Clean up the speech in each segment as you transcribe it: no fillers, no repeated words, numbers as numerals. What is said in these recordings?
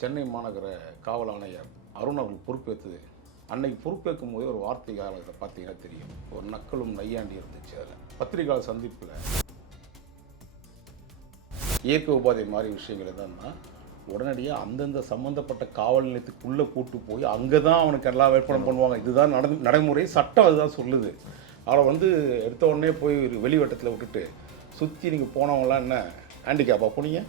சென்னை மாநகர காவல் ஆணையர் அருண் அவர்கள் பொறுப்பேற்று அன்னைக்கு பொறுப்பேற்கும் போது ஒரு வார்த்தைகளை பார்த்தீங்கன்னா தெரியும். ஒரு நக்கலும் நையாண்டி இருந்துச்சு. அதில் பத்திரிகையாளர் சந்திப்பில் இயற்கை உபாதை மாதிரி விஷயங்கள் என்னன்னா, உடனடியாக அந்தந்த சம்மந்தப்பட்ட காவல் நிலையத்துக்குள்ளே கூட்டு போய் அங்கே தான் அவனுக்கு எல்லாம் வேட்பாளம் பண்ணுவாங்க. இதுதான் நடைமுறை, சட்டம் அதுதான் சொல்லுது. அவளை எடுத்த உடனே போய் ஒரு வெளிவட்டத்தில் விட்டுட்டு சுற்றி நீங்கள் போனவங்களாம் என்ன ஹேண்டிகேப்பாக போனீங்க?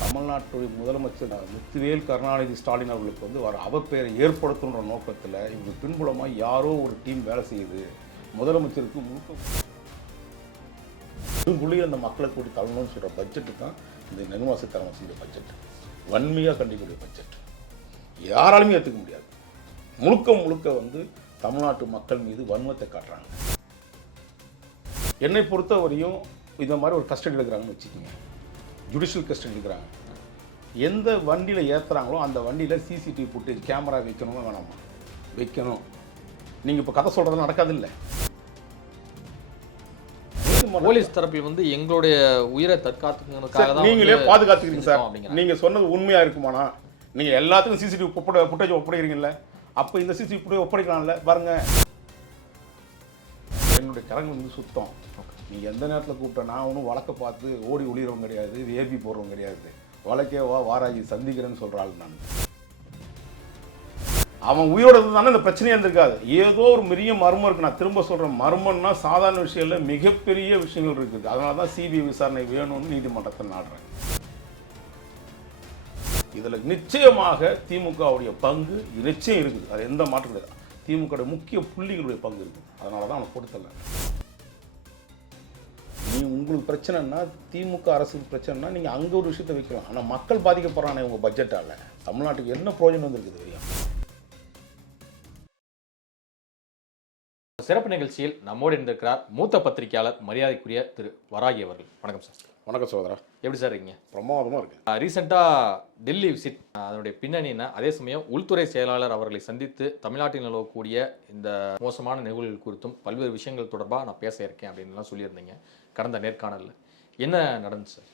தமிழ்நாட்டுடைய முதலமைச்சர் முத்துவேல் கருணாநிதி ஸ்டாலின் அவர்களுக்கு வர அவப்பெயரை ஏற்படுத்துன்ற நோக்கத்தில் இவங்க பின்புலமாக யாரோ ஒரு டீம் வேலை செய்யுது. முதலமைச்சருக்கு முழுக்க அந்த மக்களை கூட்டி தள்ளணும்னு சொல்கிற பட்ஜெட்டு தான் இந்த நிர்மலா சீதாராமன் செஞ்ச பட்ஜெட். வன்மையாக கண்டிக்கக்கூடிய பட்ஜெட். யாராலுமே ஏற்றுக்க முடியாது. முழுக்க முழுக்க தமிழ்நாட்டு மக்கள் மீது வன்மத்தை காட்டுறாங்க. என்னை பொறுத்தவரையும் இந்த மாதிரி ஒரு கஸ்டடி எடுக்கிறாங்கன்னு வச்சுக்கோங்க, ஜுடிஷியல் கஸ்டடி எடுக்கிறாங்க. எந்த வண்டியில் ஏற்றுறாங்களோ அந்த வண்டியில் சிசிடிவி ஃபுட்டேஜ் கேமரா வைக்கணுமா வேணாமா? வைக்கணும். நீங்கள் இப்போ கதை சொல்கிறது நடக்காது. இல்லை, போலீஸ் தரப்பில் எங்களுடைய உயிரை தற்காத்துக்கிறதுக்காக தான் நீங்களே பாதுகாத்துக்கிறீங்க சார். நீங்கள் சொன்னது உண்மையாக இருக்குமானா? நீங்கள் எல்லாத்துக்கும் சிசிடிவி ஃபுட்டேஜ் ஒப்படைக்கிறீங்கல்ல, அப்போ இந்த சிசிடிவி ஃபுட்டேஜ் ஒப்படைக்கலாம்ல? பாருங்க, என்னுடைய கரங்கள் சுத்தம். நீங்கள் எந்த நேரத்தில் கூப்பிட்டா நான் ஒன்றும் வழக்கை பார்த்து ஓடி ஒளிகிறவங்க கிடையாது, ஏபி போடுறவங்க கிடையாது. வழக்கே வாராகி சந்திக்கிறேன்னு சொல்கிற ஆள் நான். அவன் உயிரோட தானே இந்த பிரச்சனையே இருந்திருக்காது. ஏதோ ஒரு பெரிய மர்மம் இருக்குது. நான் திரும்ப சொல்கிறேன், மர்மம்னா சாதாரண விஷயம் இல்லை, மிகப்பெரிய விஷயங்கள் இருக்குது. அதனால தான் சிபிஐ விசாரணை வேணும்னு நீதிமன்றத்தை நாடுறேன். இதில் நிச்சயமாக திமுகவுடைய பங்கு நிச்சயம் இருக்குது. அது எந்த மாற்றம் கிடையாது. திமுக முக்கிய புள்ளிகளுடைய பங்கு இருக்குது. அதனால தான் அவனை கொடுத்தல. உங்களுக்கு பிரச்சனைனா, திமுக அரசுக்கு பிரச்சனைனா நீங்கள் அங்கே ஒரு விஷயத்தை வைக்கலாம். ஆனால் மக்கள் பாதிக்கப்படுறானே உங்கள் பட்ஜெட்டால் தமிழ்நாட்டுக்கு என்ன பிரயோஜனம் வந்திருக்குது தெரியும்? சிறப்பு நிகழ்ச்சியில் நம்மோடு இருந்திருக்கிறார் மூத்த பத்திரிகையாளர் மரியாதைக்குரிய திரு வராகி அவர்கள். வணக்கம் சார். வணக்கம் சகோதரா. எப்படி சார் இருக்கீங்க? பிரமாதமாக இருக்கு. ரீசெண்டாக டெல்லி விசிட், அதனுடைய பின்னணினா, அதே சமயம் உள்துறை செயலாளர் அவர்களை சந்தித்து தமிழ்நாட்டில் நிலவக்கூடிய இந்த மோசமான நிகழ்வுகள் குறித்தும் பல்வேறு விஷயங்கள் தொடர்பாக நான் பேச இருக்கேன் அப்படின்லாம் சொல்லியிருந்தீங்க கடந்த நேர்காணலில். என்ன நடந்துச்சு சார்?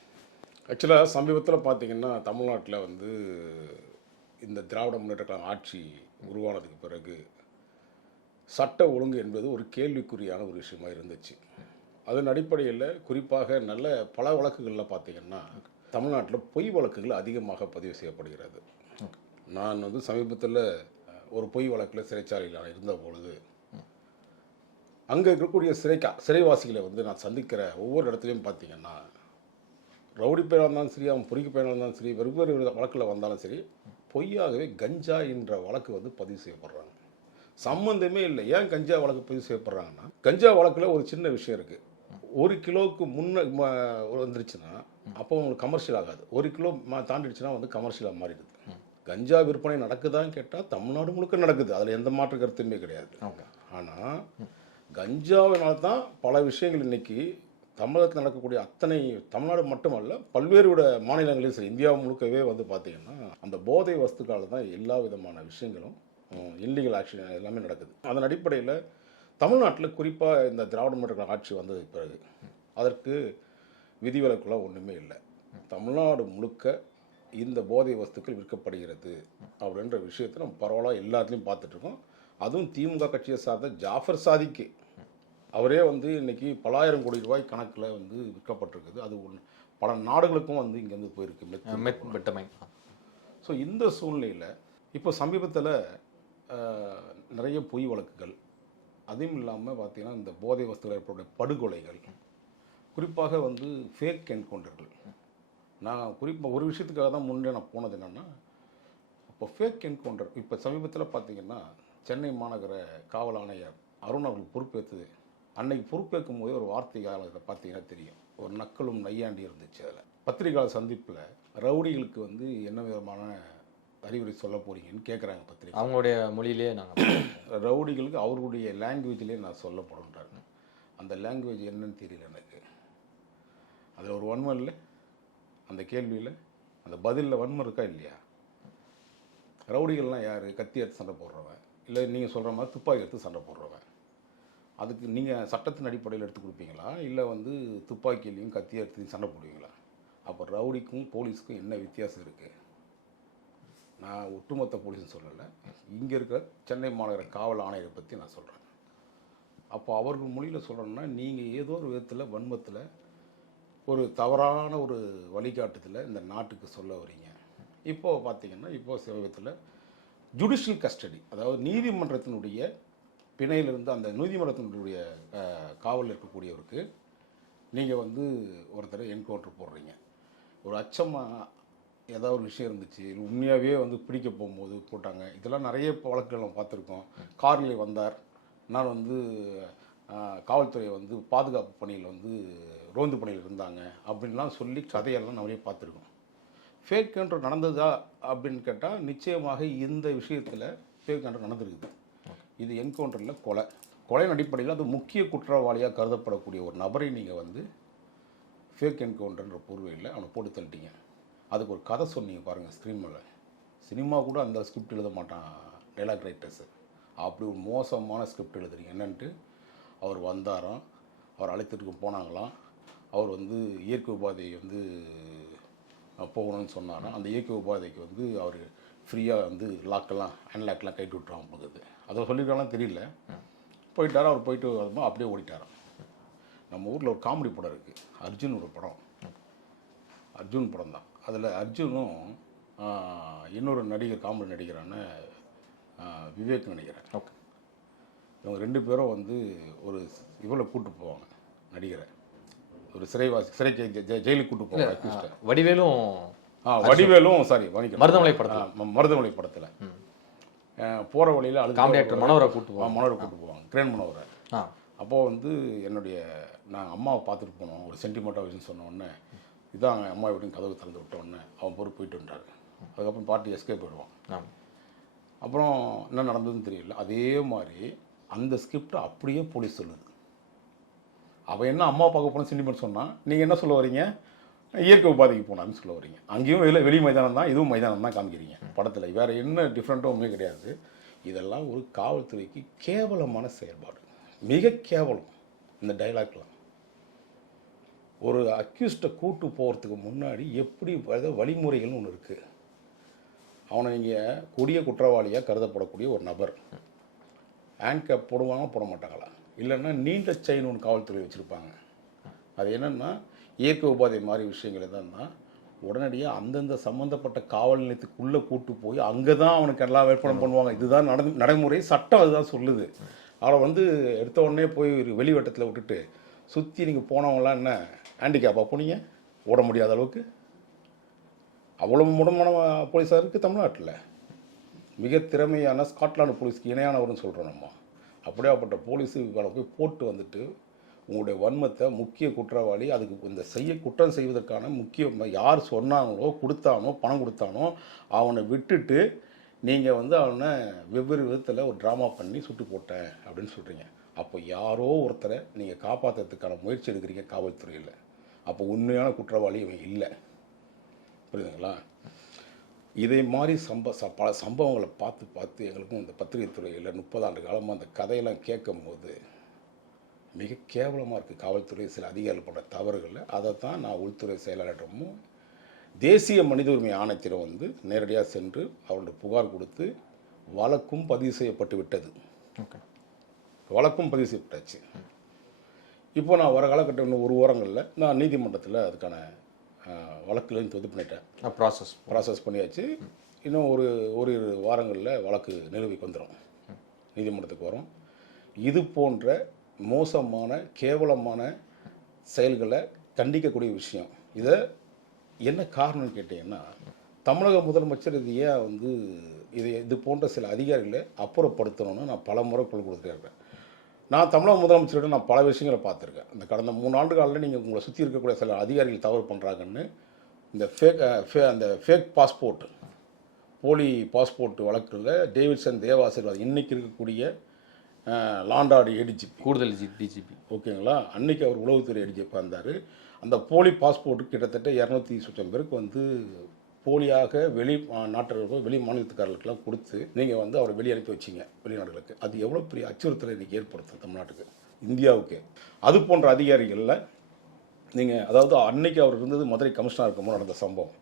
ஆக்சுவலாக சமீபத்தில் பார்த்தீங்கன்னா, தமிழ்நாட்டில் இந்த திராவிட முன்னேற்ற கழகம் ஆட்சி உருவானதுக்கு பிறகு சட்ட ஒழுங்கு என்பது ஒரு கேள்விக்குறியான ஒரு விஷயமா இருந்துச்சு. அதன் அடிப்படையில் குறிப்பாக நல்ல பல வழக்குகளில் பார்த்தீங்கன்னா, தமிழ்நாட்டில் பொய் வழக்குகள் அதிகமாக பதிவு செய்யப்படுகிறது. நான் சமீபத்தில் ஒரு பொய் வழக்கில் சிறைச்சாலையில் நான் இருந்த பொழுது அங்கே இருக்கக்கூடிய சிறைவாசிகளை நான் சந்திக்கிற ஒவ்வொரு இடத்துலையும் பார்த்தீங்கன்னா, ரவுடி பையனாக இருந்தாலும் சரி, அவன் பொறிக்கு பையனாக இருந்தாலும் சரி, வெவ்வேறு வழக்கில் வந்தாலும் சரி, பொய்யாகவே கஞ்சா என்ற வழக்கு பதிவு செய்யப்படுறாங்க. சம்மந்தமே இல்லை. ஏன் கஞ்சா வழக்கு பதிவு செய்யப்படுறாங்கன்னா, கஞ்சா வழக்கில் ஒரு சின்ன விஷயம் இருக்குது. 1 கிலோவுக்கு முன்ன வந்துருச்சுன்னா அப்போ உங்களுக்கு கமர்ஷியல் ஆகாது. 1 கிலோ தாண்டிடுச்சுன்னா கமர்ஷியலாக மாறிடுது. கஞ்சா விற்பனை நடக்குதான்னு கேட்டால் தமிழ்நாடு முழுக்க நடக்குது. அதில் எந்த மாற்று கருத்துமே கிடையாது. ஆனால் கஞ்சாவினால தான் பல விஷயங்கள் இன்றைக்கி தமிழகத்தில் நடக்கக்கூடிய அத்தனை, தமிழ்நாடு மட்டுமல்ல பல்வேறு மாநிலங்களையும் சரி, இந்தியா முழுக்கவே பார்த்தீங்கன்னா அந்த போதை வஸ்துக்கால தான் எல்லா விதமான விஷயங்களும் இல்லீகல் ஆக்ஷன் எல்லாமே நடக்குது. அதன் அடிப்படையில் தமிழ்நாட்டில் குறிப்பாக இந்த திராவிட முன்னேற்ற ஆட்சி வந்ததுக்கு பிறகு அதற்கு விதிவிலக்குலாம் ஒன்றுமே இல்லை. தமிழ்நாடு முழுக்க இந்த போதை வஸ்துக்கள் விற்கப்படுகிறது அப்படின்ற விஷயத்தை நம்ம பரவலாக எல்லாத்துலேயும் பார்த்துட்ருக்கோம். அதுவும் திமுக கட்சியை சார்ந்த ஜாஃபர் சாதிக்கு அவரே இன்றைக்கி பலாயிரம் கோடி ரூபாய் கணக்கில் விற்கப்பட்டிருக்குது. அது பல நாடுகளுக்கும் இங்கேருந்து போயிருக்கு. ஸோ இந்த சூழ்நிலையில் இப்போ சமீபத்தில் நிறைய பொய் வழக்குகள், அதுவும் இல்லாமல் பார்த்தீங்கன்னா இந்த போதை வஸ்துகள் ஏற்படைய படுகொலைகள், குறிப்பாக ஃபேக் என்கவுண்டர்கள். நான் குறிப்பாக ஒரு விஷயத்துக்காக தான் முன்னே நான் போனது என்னென்னா, இப்போ ஃபேக் என்கவுண்டர் இப்போ சமீபத்தில் பார்த்தீங்கன்னா சென்னை மாநகர காவல் ஆணையர் அருண் அவர்கள் பொறுப்பேற்று அன்னைக்கு பொறுப்பேற்கும் போது ஒரு வார்த்தைகளை பார்த்தீங்கன்னா தெரியும். ஒரு நக்கலும் நையாண்டி இருந்துச்சு. அதில் பத்திரிகையாளர் சந்திப்பில் ரவுடிகளுக்கு என்ன விதமான அறிவுரை சொல்ல போறீங்கன்னு கேட்குறாங்க பத்திரிகை. அவங்களுடைய மொழியிலே நாங்கள் ரவுடிகளுக்கு அவர்களுடைய லாங்குவேஜ்லேயே நான் சொல்லப்படுன்றாங்க. அந்த லாங்குவேஜ் என்னன்னு தெரியல எனக்கு. அதில் ஒரு வன்மம் இல்லை அந்த கேள்வியில், அந்த பதிலில் வன்மம் இருக்கா இல்லையா? ரவுடிகள்லாம் யார்? கத்தி எடுத்து சண்டை போடுறவன், இல்லை நீங்கள் சொல்கிற மாதிரி துப்பாக்கி எடுத்து சண்டை போடுறவன். அதுக்கு நீங்கள் சட்டத்தின் அடிப்படையில் எடுத்து கொடுப்பீங்களா, இல்லை துப்பாக்கியிலையும் கத்தி எடுத்து சண்டை போடுவீங்களா? அப்போ ரவுடிக்கும் போலீஸுக்கும் என்ன வித்தியாசம் இருக்குது? நான் ஒட்டுமொத்த போலீஸ்னு சொல்லலை, இங்கே இருக்கிற சென்னை மாநகர காவல் ஆணையரை பற்றி நான் சொல்கிறேன். அப்போ அவர்கள் மொழியில் சொல்கிறோன்னா, நீங்கள் ஏதோ ஒரு விதத்தில் வன்மத்தில் ஒரு தவறான ஒரு வழிகாட்டுதலை இந்த நாட்டுக்கு சொல்ல வரீங்க. இப்போது பார்த்தீங்கன்னா, இப்போது சமீபத்தில் ஜுடிஷியல் கஸ்டடி, அதாவது நீதிமன்றத்தினுடைய பிணையிலிருந்து அந்த நீதிமன்றத்தினுடைய காவலில் இருக்கக்கூடியவருக்கு நீங்கள் வந்து ஒருத்தரை என்கவுண்டர் போடுறீங்க. ஒரு அச்சமாக ஏதாவது ஒரு விஷயம் இருந்துச்சு, உண்மையாகவே வந்து பிடிக்க போகும்போது போட்டாங்க. இதெல்லாம் நிறைய வழக்குகள் நம்ம பார்த்துருக்கோம். காரில் வந்தார், நான் வந்து காவல்துறை வந்து பாதுகாப்பு பணியில் வந்து ரோந்து பணியில் இருந்தாங்க அப்படின்லாம் சொல்லி கதையெல்லாம் நிறைய பார்த்துருக்கோம். ஃபேக் கண்ட்ரோல் நடந்ததா அப்படின்னு கேட்டால் நிச்சயமாக இந்த விஷயத்தில் ஃபேக் கண்ட்ரோல் நடந்திருக்குது. இது என்கவுண்டரில் கொலையின் அடிப்படையில் அது முக்கிய குற்றவாளியாக கருதப்படக்கூடிய ஒரு நபரை நீங்கள் வந்து ஃபேக் என்கவுண்டர்ன்ற போர்வையில் அவனை போட்டு தள்ளிட்டீங்க. அதுக்கு ஒரு கதை சொன்னீங்க பாருங்கள் ஸ்க்ரீன் மேலே. சினிமா கூட அந்த ஸ்கிரிப்ட் எழுத மாட்டான் டைலாக் ரைட்டர்ஸு. அப்படி ஒரு மோசமான ஸ்கிரிப்ட் எழுதுறீங்க. என்னன்ட்டு அவர் வந்தாராம், அவர் அழைத்துட்டு போனாங்களாம், அவர் வந்து இயற்கை உபாதையை வந்து போகணும்னு சொன்னாராம். அந்த இயற்கை உபாதைக்கு வந்து அவர் ஃப்ரீயாக வந்து லாக்கெல்லாம் ஹேண்ட்லாக்கெல்லாம் கைட்டு விட்டுறான் போகுது. அதை சொல்லியிருக்காலாம் தெரியல. போயிட்டாரா, அவர் போயிட்டு வரும்போது அப்படியே ஓடிட்டாராம். நம்ம ஊரில் ஒரு காமெடி படம் இருக்குது, அர்ஜுன் ஒரு படம், அர்ஜுன் படம் தான். அதில் அர்ஜுனும் இன்னொரு நடிகர், காமெடி நடிகரான விவேக் நினைக்கிறேன். ஓகே. இவங்க 2 பேரும் வந்து ஒரு இவளை கூப்பிட்டு போவாங்க, நடிகரை, ஒரு சிறைக்கு ஜெயிலுக்கு கூப்பிட்டு போவாங்க. வடிவேலும் சாரி மருதமலை படத்தில், மருதமலை படத்தில் போகிற வழியில் காமெடி மனோரை கூப்பிட்டு போவாங்க, கிரேன் மனோரை. அப்போது வந்து நான் அம்மாவை பார்த்துட்டு போனோம், ஒரு சென்டிமெண்ட்டாக விஷயம் சொன்ன உடனே, இதான் அம்மா வீட்டுக்கு கதவு திறந்து விட்ட உடனே அவன் போயிட்டு வந்துட்டார். அதுக்கப்புறம் பாட்டி எஸ்கேப் போயிடுவான். அப்புறம் என்ன நடந்ததுன்னு தெரியல. அதே மாதிரி அந்த ஸ்கிரிப்ட் அப்படியே போலீஸ் சொல்லுது. அவன் என்ன அம்மா பார்க்க போன சென்டிமெண்ட் சொன்னால், நீங்கள் என்ன சொல்ல வரீங்க, இயற்கை உபாதைக்கு போனான்னு சொல்ல வரீங்க. அங்கேயும் வெளி மைதானம் தான், இதுவும் மைதானம் தான் காமிக்கிறீங்க படத்தில். வேறு என்ன டிஃப்ரெண்ட்டும் ஒன்றுமே கிடையாது. இதெல்லாம் ஒரு காவல்துறைக்கு கேவலமான செயல்பாடு, மிக கேவலம். இந்த டைலாக்லாம் ஒரு அக்யூஸ்டை கூட்டு போகிறதுக்கு முன்னாடி எப்படி வழிமுறைகள்னு ஒன்று இருக்குது. அவனை நீங்கள் கொடிய குற்றவாளியாக கருதப்படக்கூடிய ஒரு நபர் ஹேண்ட்கேப் போடுவாங்க, போட மாட்டாங்களா? இல்லைன்னா நீண்ட செயின் ஒன்று காவல்துறை வச்சுருப்பாங்க. அது என்னென்னா இயற்கை உபாதை மாதிரி விஷயங்கள் எதான்னா உடனடியாக அந்தந்த சம்மந்தப்பட்ட காவல் நிலையத்துக்குள்ளே கூட்டு போய் அங்கே தான் அவனுக்கு எல்லாம் வேட்பாளம் பண்ணுவாங்க. இதுதான் நடைமுறை, சட்டம் அதுதான் சொல்லுது. அவளை வந்து எடுத்த உடனே போய் ஒரு வெளிவட்டத்தில் விட்டுட்டு சுற்றி நீங்கள் போனவங்களாம் என்ன ஹேண்டிகேப்பாக போனீங்க, ஓட முடியாத அளவுக்கு அவ்வளோ முடமான போலீஸாக இருக்குது தமிழ்நாட்டில். மிக திறமையான ஸ்காட்லாந்து போலீஸ்க்கு இணையானவர்னு சொல்கிறோம் நம்ம. அப்படியாப்பட்ட போலீஸு இவளை போய் போட்டு வந்துட்டு உங்களுடைய வன்மத்தை, முக்கிய குற்றவாளி, அதுக்கு இந்த குற்றம் செய்வதற்கான முக்கிய யார் சொன்னாங்களோ, கொடுத்தானோ, பணம் கொடுத்தானோ அவனை விட்டுட்டு நீங்கள் வந்து அவனை வெவ்வேறு விதத்தில் ஒரு ட்ராமா பண்ணி சுட்டு போட்டேன் அப்படின்னு சொல்கிறீங்க. அப்போ யாரோ ஒருத்தரை நீங்கள் காப்பாற்றுறதுக்கான முயற்சி எடுக்கிறீங்க காவல்துறையில். அப்போ உண்மையான குற்றவாளி இவன் இல்லை. புரியுதுங்களா? இதே மாதிரி பல சம்பவங்களை பார்த்து எங்களுக்கும் இந்த பத்திரிகை துறையில் 30 ஆண்டு காலமாக அந்த கதையெல்லாம் கேட்கும் போது மிக கேவலமாக இருக்குது. காவல்துறை சில அதிகாரிகள் போன்ற தவறுகளில் அதை தான் நான் உள்துறை செயலாளரிடமும் தேசிய மனித உரிமை ஆணையத்திடம் வந்து நேரடியாக சென்று அவருடைய புகார் கொடுத்து வழக்கும் பதிவு செய்யப்பட்டு விட்டது. வழக்கும் பதிவு செய்யப்பட்டாச்சு. இப்போ நான் வர காலகட்டம் இன்னும் 1 வாரங்களில் நான் நீதிமன்றத்தில் அதுக்கான வழக்குலேருந்து இது பண்ணிட்டேன், ப்ராசஸ் பண்ணியாச்சு. இன்னும் ஒரு வாரங்களில் வழக்கு நிலுவைக்கு வந்துடும், நீதிமன்றத்துக்கு வரும். இது போன்ற மோசமான கேவலமான செயல்களை கண்டிக்கக்கூடிய விஷயம். இதை என்ன காரணம்னு கேட்டிங்கன்னா, தமிழக முதலமைச்சர் இது ஏன் வந்து இது போன்ற சில அதிகாரிகளை அப்புறப்படுத்தணும்னு நான் பல முறை குரல் கொடுத்துருக்கேன். நான் தமிழக முதலமைச்சரிடம் நான் பல விஷயங்களை பார்த்துருக்கேன். இந்த கடந்த 3 ஆண்டு காலில் நீங்கள் உங்களை சுற்றி இருக்கக்கூடிய சில அதிகாரிகள் தவறு பண்ணுறாங்கன்னு இந்த ஃபேக் பாஸ்போர்ட், போலி பாஸ்போர்ட் வழக்கில் டேவிட்சன் தேவாசீர்வாத் இன்றைக்கி இருக்கக்கூடிய லாண்டாடு ஏடிஜிபி, கூடுதல் டிஜிபி, ஓகேங்களா, அன்றைக்கி அவர் உளவுத்துறை ஏடிஜிபியாக இருந்தார். அந்த போலி பாஸ்போர்ட்டு கிட்டத்தட்ட 200 பேருக்கு வந்து போலியாக வெளி நாட்டர்களுக்கும் வெளி மாநிலத்துக்காரர்களுக்கெல்லாம் கொடுத்து நீங்கள் வந்து அவரை வெளியே அனுப்பி வச்சிங்க வெளிநாடுகளுக்கு. அது எவ்வளோ பெரிய அச்சுறுத்தலை இன்றைக்கி ஏற்படுத்தும் தமிழ்நாட்டுக்கு, இந்தியாவுக்கு. அது போன்ற அதிகாரிகளில் நீங்கள் அதாவது அன்னைக்கு அவர் இருந்தது மதுரை கமிஷனர் இருக்கும்போது நடந்த சம்பவம்.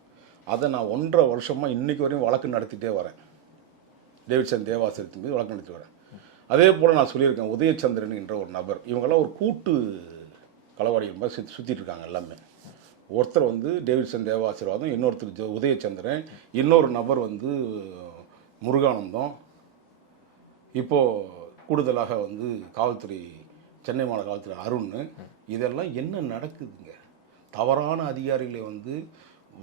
அதை நான் 1.5 வருஷமாக இன்றைக்கு வரையும் வழக்கு நடத்திட்டே வரேன். டேவிட்சன் தேவாசிரியத்தின் மீது வழக்கு நடத்தி வரேன். அதே போல் நான் சொல்லியிருக்கேன், உதயச்சந்திரன் என்ற ஒரு நபர், இவங்கெல்லாம் ஒரு கூட்டு களவாடிகள் மாதிரி சுற்றிட்டு இருக்காங்க எல்லாமே. ஒருத்தர் வந்து டேவிட்சன் தேவாசீர்வாதம், இன்னொருத்தர் உதயச்சந்திரன், இன்னொரு நபர் வந்து முருகானந்தம், இப்போது கூடுதலாக வந்து காவல்துறை, சென்னை மாநகர காவல்துறை அருண். இதெல்லாம் என்ன நடக்குதுங்க? தவறான அதிகாரிகளை வந்து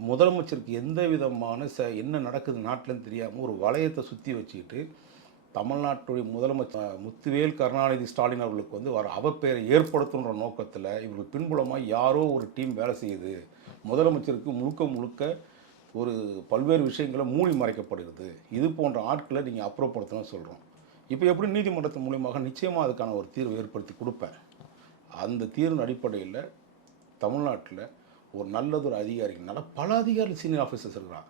முதலமைச்சருக்கு எந்த விதமான என்ன நடக்குது நாட்டிலன்னு தெரியாமல் ஒரு வளையத்தை சுற்றி வச்சுக்கிட்டு தமிழ்நாட்டுடைய முதலமைச்சர் முத்துவேல் கருணாநிதி ஸ்டாலின் அவர்களுக்கு வந்து வர அவப்பெயரை ஏற்படுத்துன்ற நோக்கத்தில் இவர்கள் பின்புலமாக யாரோ ஒரு டீம் வேலை செய்யுது. முதலமைச்சருக்கு முழுக்க முழுக்க ஒரு பல்வேறு விஷயங்களை மூடி மறைக்கப்படுகிறது. இது போன்ற ஆட்களை நீங்கள் அப்புறப்படுத்தணும்னு சொல்கிறோம். இப்போ எப்படி நீதிமன்றத்தின் மூலியமாக நிச்சயமாக அதுக்கான ஒரு தீர்வு ஏற்படுத்தி கொடுப்பேன். அந்த தீர்வின் அடிப்படையில் தமிழ்நாட்டில் ஒரு நல்லதொரு அதிகாரிகள்னால பல அதிகாரிகள் சீனியர் ஆஃபீஸர்ஸ் இருக்கிறாங்க,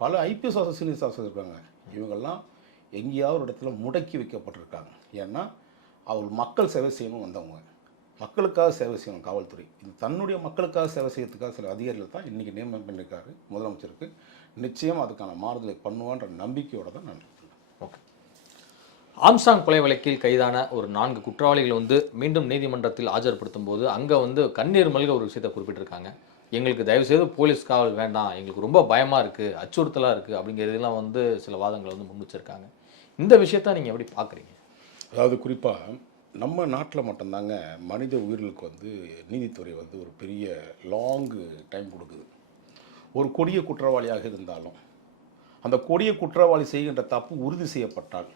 பல ஐபிஎஸ் ஆஃபீஸர் சீனியர் ஆஃபீஸர் இருக்காங்க. இவங்கெல்லாம் எங்கேயாவது ஒரு இடத்துல முடக்கி வைக்கப்பட்டிருக்காங்க. ஏன்னா அவர் மக்கள் சேவை செய்யணும் வந்தவங்க, மக்களுக்காக சேவை செய்யணும் காவல்துறை. இது தன்னுடைய மக்களுக்காக சேவை செய்யறதுக்காக சில அதிகாரிகள் தான் இன்றைக்கி நியமனம் பண்ணியிருக்காரு முதலமைச்சருக்கு. நிச்சயம் அதுக்கான மாறுதலை பண்ணுவான்ற நம்பிக்கையோடு தான் நான் இருக்கேன். ஓகே. ஆம்ஸ்ட்ராங் கொலை வழக்கில் கைதான ஒரு 4 குற்றவாளிகள் வந்து மீண்டும் நீதிமன்றத்தில் ஆஜர்படுத்தும் போது அங்கே வந்து கண்ணீர் மல்க ஒரு விஷயத்தை குறிப்பிட்டிருக்காங்க. எங்களுக்கு தயவுசெய்து போலீஸ் காவல் வேண்டாம், எங்களுக்கு ரொம்ப பயமாக இருக்குது, அச்சுறுத்தலாக இருக்குது அப்படிங்கிறதெல்லாம் வந்து சில வாதங்களை வந்து முன் வச்சிருக்காங்க. இந்த விஷயத்த நீங்கள் எப்படி பார்க்குறீங்க? அதாவது குறிப்பாக நம்ம நாட்டில் மட்டும்தாங்க மனித உயிர்களுக்கு வந்து நீதித்துறை வந்து ஒரு பெரிய லாங்கு டைம் கொடுக்குது. ஒரு கொடிய குற்றவாளியாக இருந்தாலும் அந்த கொடிய குற்றவாளி செய்கின்ற தப்பு உறுதி செய்யப்பட்டால்,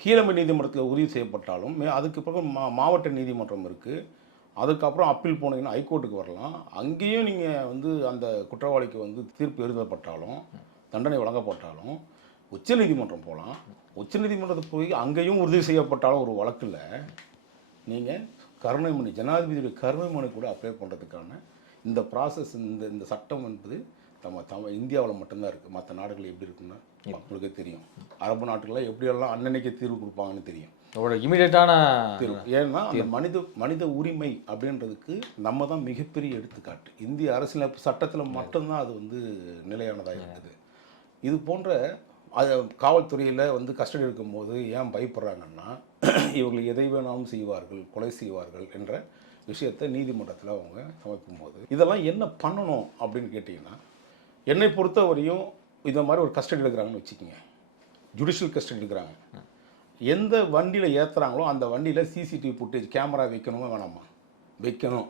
கீழமை நீதிமன்றத்தில் உறுதி செய்யப்பட்டாலும் அதுக்கு பிறகு மாவட்ட நீதிமன்றம் இருக்குது. அதுக்கப்புறம் அப்பீல் போனீங்கன்னா ஹைகோர்ட்டுக்கு வரலாம். அங்கேயும் நீங்கள் வந்து அந்த குற்றவாளிக்கு வந்து தீர்ப்பு எழுதப்பட்டாலும் தண்டனை வழங்கப்பட்டாலும் உச்சநீதிமன்றம் போகலாம். உச்சநீதிமன்றத்துக்கு போய் அங்கேயும் உறுதி செய்யப்பட்டாலும் ஒரு வழக்கில் நீங்கள் கருணைமணி, ஜனாதிபதியுடைய கருணைமணி கூட அப்ளை பண்ணுறதுக்கான இந்த ப்ராசஸ், இந்த சட்டம் என்பது நம்ம இந்தியாவில் மட்டும்தான் இருக்குது. மற்ற நாடுகள் எப்படி இருக்குன்னா உங்களுக்கே தெரியும். அரபு நாட்டுகளில் எப்படியெல்லாம் அன்னன்னைக்கு தீர்வு கொடுப்பாங்கன்னு தெரியும், இமீடியட்டான தீர்வு. ஏன்னா அந்த மனித உரிமை அப்படின்றதுக்கு நம்ம தான் மிகப்பெரிய எடுத்துக்காட்டு. இந்திய அரசியல் சட்டத்தில் மட்டும்தான் அது வந்து நிலையானதாக இருக்குது. இது போன்ற காவல்துறையில் வந்து கஸ்டடி எடுக்கும்போது ஏன் பயப்படுறாங்கன்னா, இவர்கள் எதை வேணாலும் செய்வார்கள், கொலை செய்வார்கள் என்ற விஷயத்தை நீதிமன்றத்தில் அவங்க சமைக்கும் போது இதெல்லாம் என்ன பண்ணணும் அப்படின்னு கேட்டிங்கன்னா, என்னை பொறுத்தவரையும் இந்த மாதிரி ஒரு கஸ்டடி எடுக்கிறாங்கன்னு வச்சுக்கோங்க, ஜுடிஷியல் கஸ்டடி எடுக்கிறாங்க. எந்த வண்டியில் ஏற்றுறாங்களோ அந்த வண்டியில் சிசிடிவி ஃபுட்டேஜ் கேமரா வைக்கணுமா வேணாமா? வைக்கணும்.